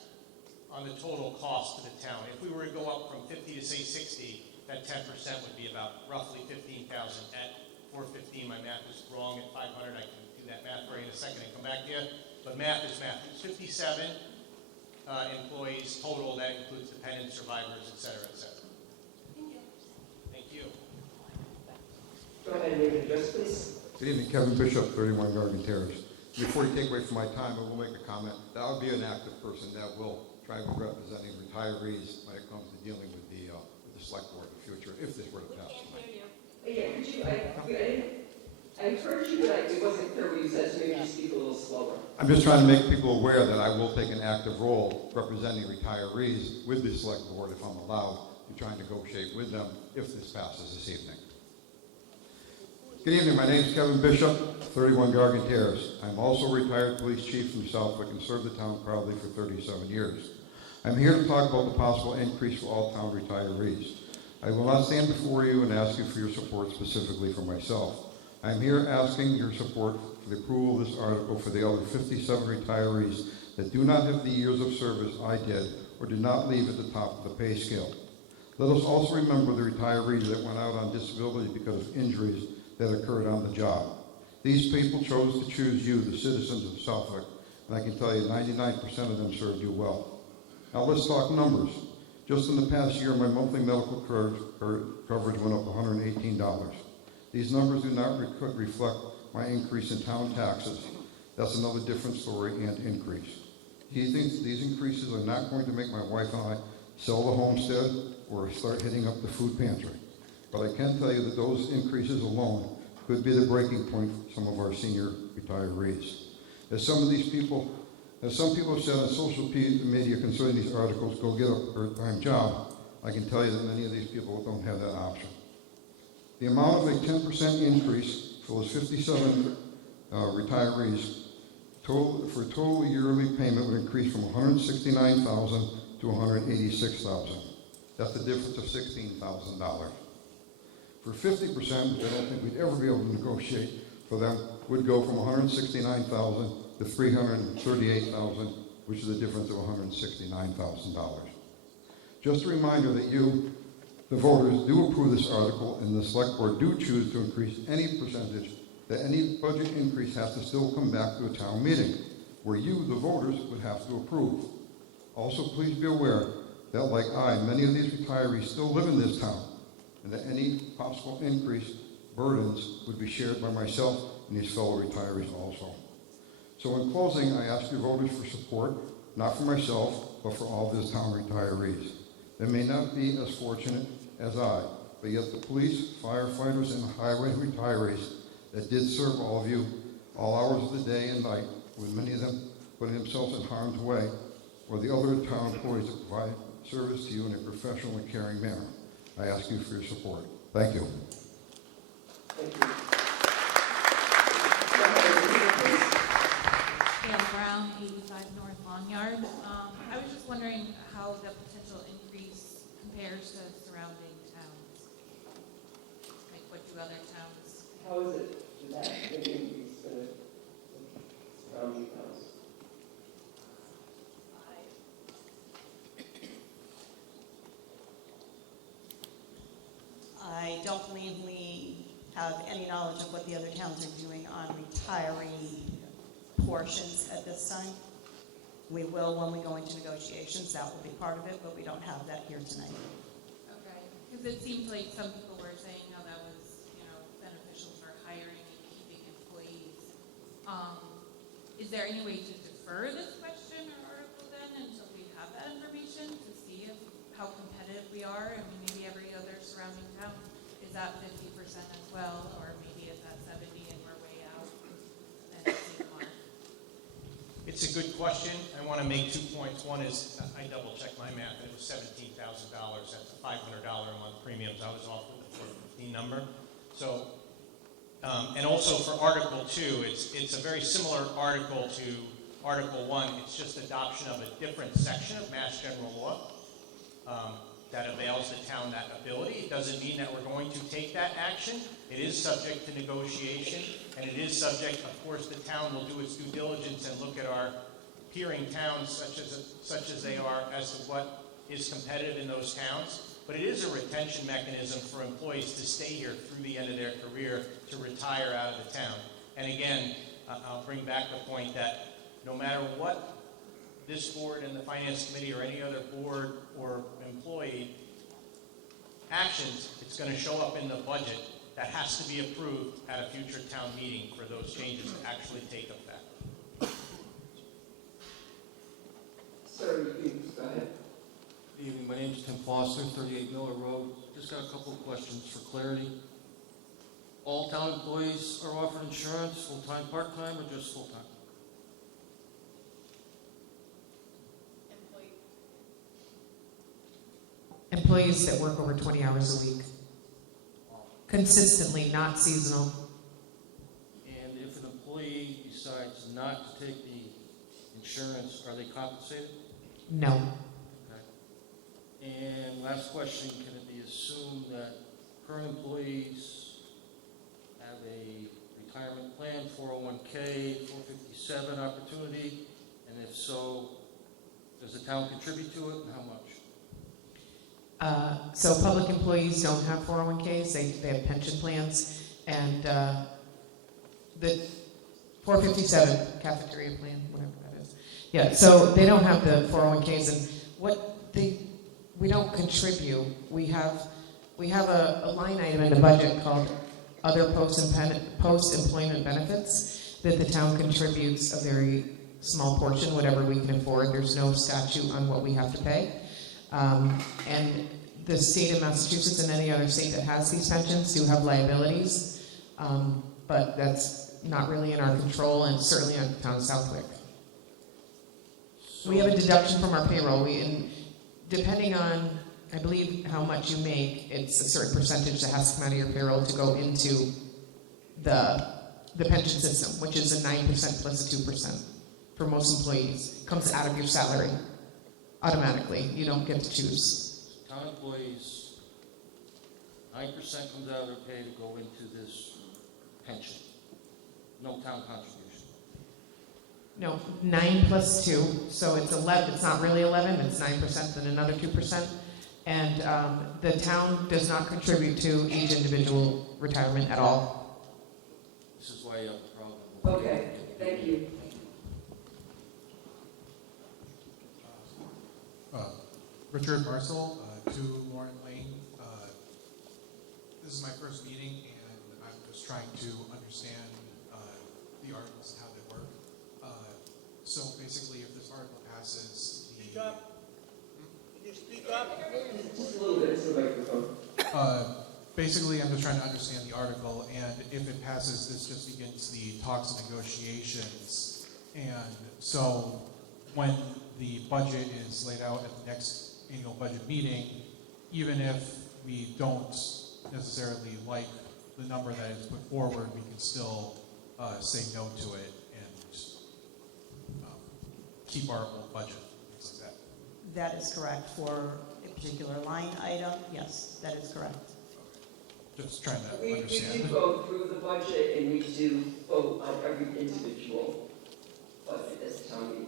on the total cost to the town. If we were to go up from 50 to say 60, that 10% would be about roughly 15,000 at 415. My math is wrong at 500. I can do that math for you in a second and come back to you. But math is math. It's 57 employees total. That includes dependents, survivors, et cetera, et cetera. Thank you. Go ahead and make an address, please. Good evening, Kevin Bishop, 31 Garden Terrace. Before you take away from my time, I will make a comment. That would be an active person that will try to representing retirees when it comes to dealing with the select board in the future, if this were to pass tonight. Yeah, could you, I heard you, but it wasn't clear what you said, so maybe you speak a little slower. I'm just trying to make people aware that I will take an active role representing retirees with the select board if I'm allowed to try and negotiate with them if this passes this evening. Good evening, my name is Kevin Bishop, 31 Gargan Terrace. I'm also a retired police chief from Southwick and served the town proudly for 37 years. I'm here to talk about the possible increase for all town retirees. I will not stand before you and ask you for your support specifically for myself. I'm here asking your support for the approval of this article for the other 57 retirees that do not have the years of service I did or did not leave at the top of the pay scale. Let us also remember the retirees that went out on disability because of injuries that occurred on the job. These people chose to choose you, the citizens of Southwick, and I can tell you 99% of them served you well. Now let's talk numbers. Just in the past year, my monthly medical coverage went up $118. These numbers do not reflect my increase in town taxes. That's another different story and increase. He thinks these increases are not going to make my wife and I sell the homestead or start hitting up the food pantry. But I can tell you that those increases alone could be the breaking point for some of our senior retirees. As some people have said on social media concerning these articles, go get a part-time job, I can tell you that many of these people don't have that option. The amount of a 10% increase for those 57 retirees for a total yearly payment would increase from $169,000 to $186,000. That's the difference of $16,000. For 50%, which I don't think we'd ever be able to negotiate for them, would go from $169,000 to $338,000, which is a difference of $169,000. Just a reminder that you, the voters, do approve this article, and the select board do choose to increase any percentage, that any budget increase has to still come back to a town meeting, where you, the voters, would have to approve. Also, please be aware that, like I, many of these retirees still live in this town, and that any possible increase burdens would be shared by myself and these fellow retirees also. So in closing, I ask you voters for support, not for myself, but for all of this town retirees. They may not be as fortunate as I, but yet the police, firefighters, and highway retirees that did serve all of you all hours of the day and night, with many of them putting themselves in harm's way, or the other town employees that provide service to you in a professional and caring manner. I ask you for your support. Thank you. Thank you. Gail Brown, 85 North Lawn Yard. I was just wondering how the potential increase compares to surrounding towns. Like what do other towns? How is it that the increase for the surrounding towns? I don't believe we have any knowledge of what the other towns are doing on retiree portions at this time. We will when we go into negotiations, that will be part of it, but we don't have that here tonight. Okay, because it seems like some people were saying how that was, beneficial for hiring and keeping employees. Is there any way to defer this question or article then until we have that information to see how competitive we are? I mean, maybe every other surrounding town is at 50% as well, or maybe it's at 70 and we're way out. And it's more. It's a good question. I want to make 2 points. One is, I double-checked my math, and it was $17,000. That's a $500 a month premiums. I was off with the 415 number. So, and also for Article 2, it's a very similar article to Article 1. It's just adoption of a different section of Mass General Law that avails the town that ability. It doesn't mean that we're going to take that action. It is subject to negotiation, and it is subject, of course, the town will do its due diligence and look at our peering towns such as they are as to what is competitive in those towns. But it is a retention mechanism for employees to stay here through the end of their career, to retire out of the town. And again, I'll bring back the point that no matter what this board and the finance committee or any other board or employee actions, it's going to show up in the budget that has to be approved at a future town meeting for those changes to actually take effect. Sir, you can go ahead. Good evening, my name is Tim Foster, 38 Miller Road. Just got a couple of questions for clarity. All town employees are offered insurance, full-time, part-time, or just full-time? Employees that work over 20 hours a week. Consistently, not seasonal. And if an employee decides not to take the insurance, are they compensated? No. Okay. And last question, can it be assumed that current employees have a retirement plan, 401k, 457 opportunity? And if so, does the town contribute to it, and how much? So public employees don't have 401ks, they have pension plans, and the 457 cafeteria plan, whatever that is. Yeah, so they don't have the 401ks, and we don't contribute. We have a line item in the budget called other post-employment benefits that the town contributes a very small portion, whatever we can afford. There's no statute on what we have to pay. And the state of Massachusetts and any other state that has these pensions do have liabilities, but that's not really in our control, and certainly on the town of Southwick. We have a deduction from our payroll. And depending on, I believe, how much you make, it's a certain percentage that has to come out of your payroll to go into the pension system, which is a 9% plus a 2% for most employees. It comes out of your salary automatically. You don't get to choose. Town employees, 9% comes out of their pay to go into this pension. No town contribution. No, 9 plus 2, so it's 11. It's not really 11. It's 9%, then another 2%. And the town does not contribute to each individual retirement at all. This is why you have a problem. Okay, thank you. Richard Marcel, 2 Lauren Lane. This is my first meeting, and I'm just trying to understand the articles and how they work. So basically, if this article passes, Speak up. Can you speak up? Just a little bit to the microphone. Basically, I'm just trying to understand the article, and if it passes, this just begins the talks and negotiations. And so when the budget is laid out at the next annual budget meeting, even if we don't necessarily like the number that is put forward, we can still say no to it and keep our old budget, things like that. That is correct. For a particular line item, yes, that is correct. Just trying to We understand. do go through the budget, and we do vote on every individual budget as town meeting.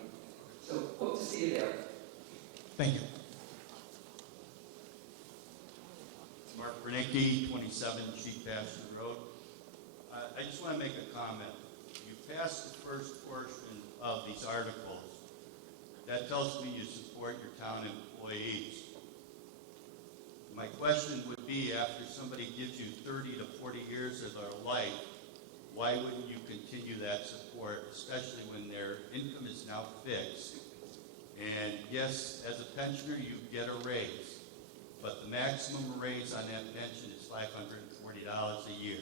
So hope to see you there. Thank you. Mark Bernicki, 27 Sheep Pasture Road. I just want to make a comment. You passed the first portion of these articles. That tells me you support your town employees. My question would be, after somebody gives you 30 to 40 years of their life, why wouldn't you continue that support, especially when their income is now fixed? And yes, as a pensioner, you get a raise, but the maximum raise on that pension is $540 a year.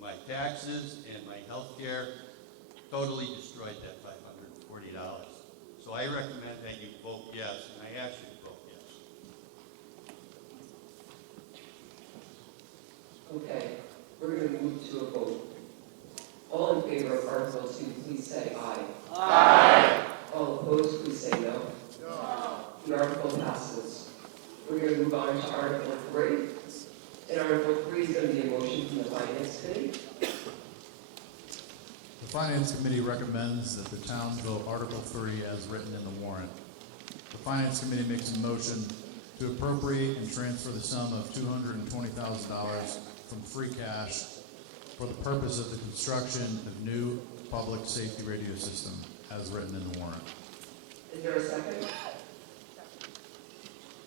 My taxes and my health care totally destroyed that $540. So I recommend that you vote yes, and I ask you to vote yes. Okay, we're going to move to a vote. All in favor of Article 2, please say aye. Aye. All opposed, please say no. No. The article passes. We're going to move on to Article 3. And Article 3 is going to be a motion from the Finance Committee. The Finance Committee recommends that the town vote Article 3 as written in the warrant. The Finance Committee makes a motion to appropriate and transfer the sum of $220,000 from free cash for the purpose of the construction of new public safety radio system as written in the warrant. Is there a second?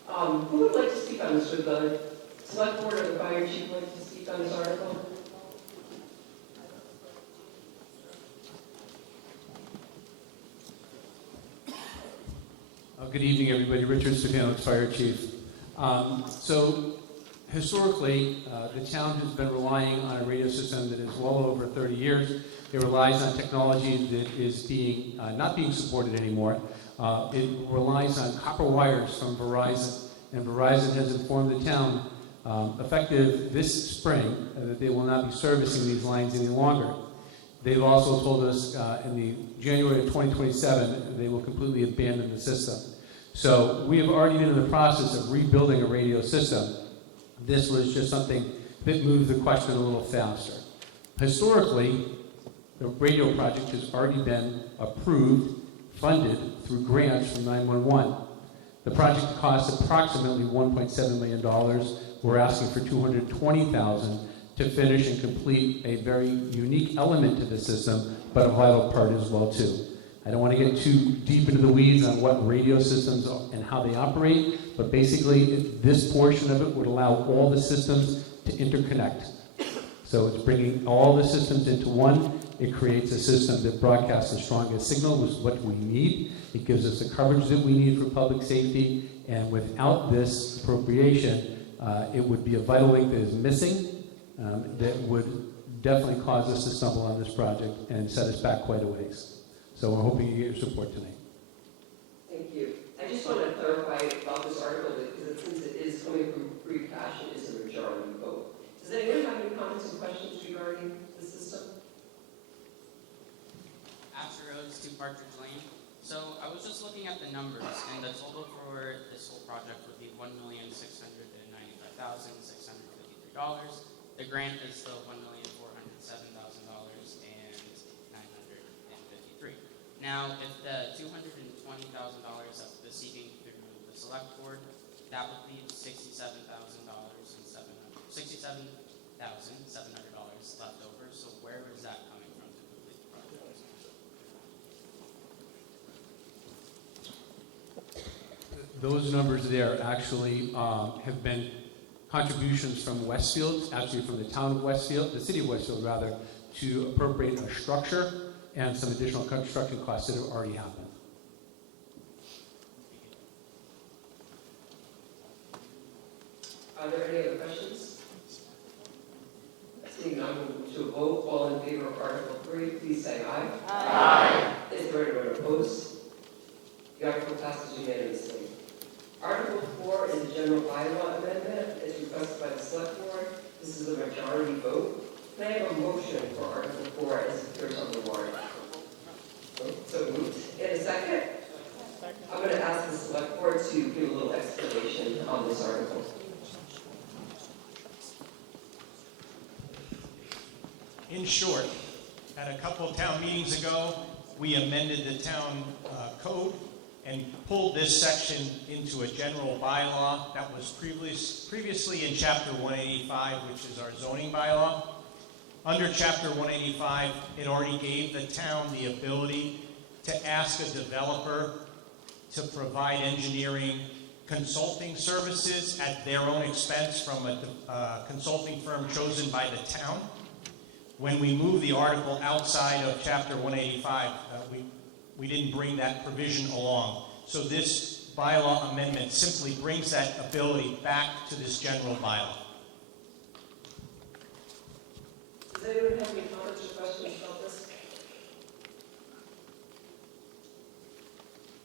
Who would like to speak on this? Would the Select Board or the Fire Chief like to speak on this article? Good evening, everybody. Richard Stefano, Fire Chief. So historically, the town has been relying on a radio system that is well over 30 years. It relies on technology that is not being supported anymore. It relies on copper wires from Verizon, and Verizon has informed the town, effective this spring, that they will not be servicing these lines any longer. They've also told us in the January of 2027 they will completely abandon the system. So we have already been in the process of rebuilding a radio system. This was just something that moved the question a little faster. Historically, the radio project has already been approved, funded through grants from 911. The project costs approximately $1.7 million. We're asking for $220,000 to finish and complete a very unique element to the system, but a vital part as well too. I don't want to get too deep into the weeds on what radio systems are and how they operate, but basically this portion of it would allow all the systems to interconnect. So it's bringing all the systems into one. It creates a system that broadcasts the strongest signal, which is what we need. It gives us the coverage that we need for public safety, and without this appropriation, it would be a vital link that is missing that would definitely cause us to stumble on this project and set us back quite a ways. So we're hoping you get your support tonight. Thank you. I just want to clarify about this article, because since it is coming from free cash, it is a majority vote. Does anyone have any comments and questions regarding the system? Asher Rhodes, 2 Partridge Lane. So I was just looking at the numbers, and the total for this whole project would be $1,695,653. The grant is still $1,407,000 and $953. Now, if the $220,000 that's the seeking through the select board, that would leave $67,700 left over. So where is that coming from to complete the project? Those numbers there actually have been contributions from Westfield, actually from the town of Westfield, the city of Westfield rather, to appropriate a structure and some additional construction costs that have already happened. Are there any other questions? Seeing none, we'll move to a vote. All in favor of Article 3, please say aye. Aye. Is there anyone opposed? The article passes unanimously. Article 4 is a general bylaw amendment. It's requested by the Select Board. This is a majority vote. Can I have a motion for Article 4 as appears on the warrant? So moved. In a second, I'm going to ask the Select Board to give a little explanation on this article. In short, at a couple of town meetings ago, we amended the town code and pulled this section into a general bylaw that was previously in Chapter 185, which is our zoning bylaw. Under Chapter 185, it already gave the town the ability to ask a developer to provide engineering consulting services at their own expense from a consulting firm chosen by the town. When we moved the article outside of Chapter 185, we didn't bring that provision along. So this bylaw amendment simply brings that ability back to this general bylaw. Does anyone have any comments or questions about this?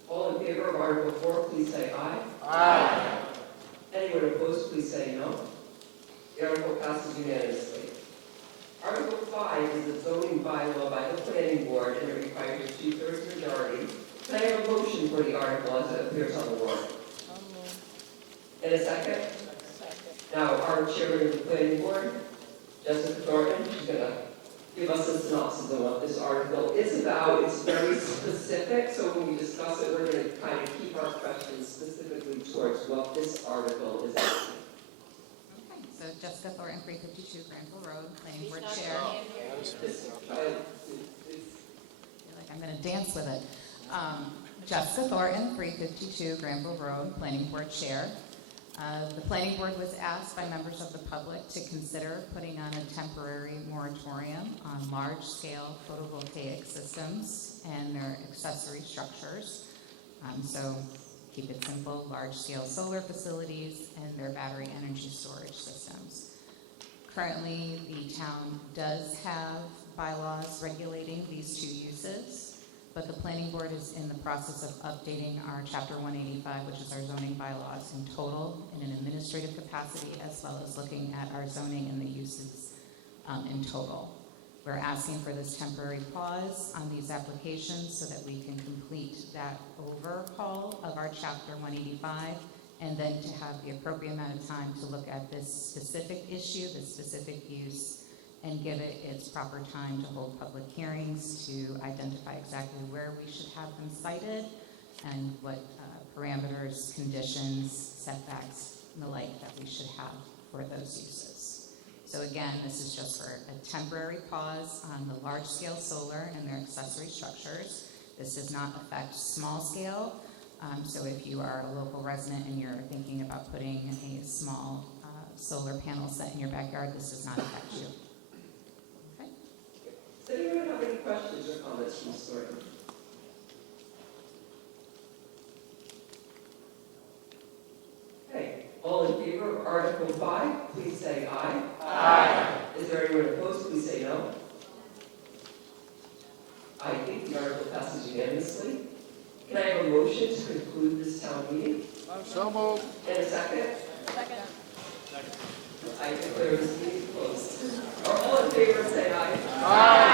All in favor of Article 4, please say aye. Aye. Anyone opposed, please say no. The article passes unanimously. Article 5 is a zoning bylaw by the planning board, and it requires a 2/3 majority. Can I have a motion for the article as it appears on the warrant? And a second? Now, our chairman of the planning board, Jessica Thornton, she's going to give us a synopsis of what this article is about. It's very specific, so when we discuss it, we're going to kind of keep our questions specifically towards what this article is asking. So Jessica Thornton, 352 Granville Road, Planning Board Chair. I feel like I'm going to dance with it. Jessica Thornton, 352 Granville Road, Planning Board Chair. The Planning Board was asked by members of the public to consider putting on a temporary moratorium on large-scale photovoltaic systems and their accessory structures. So keep it simple, large-scale solar facilities and their battery energy storage systems. Currently, the town does have bylaws regulating these two uses, but the planning board is in the process of updating our Chapter 185, which is our zoning bylaws in total in an administrative capacity, as well as looking at our zoning and the uses in total. We're asking for this temporary pause on these applications so that we can complete that overhaul of our Chapter 185, and then to have the appropriate amount of time to look at this specific issue, this specific use, and give it its proper time to hold public hearings to identify exactly where we should have them cited and what parameters, conditions, setbacks, and the like that we should have for those uses. So again, this is just for a temporary pause on the large-scale solar and their accessory structures. This does not affect small scale. So if you are a local resident and you're thinking about putting a small solar panel set in your backyard, this does not affect you. Okay. Does anyone have any questions or comments from Ms. Thornton? Okay. All in favor of Article 5, please say aye. Aye. Is there anyone opposed? Please say no. I think the article passes unanimously. Can I have a motion to conclude this town meeting? So moved. And a second? Second. I declare this meeting closed. All in favor, say aye. Aye.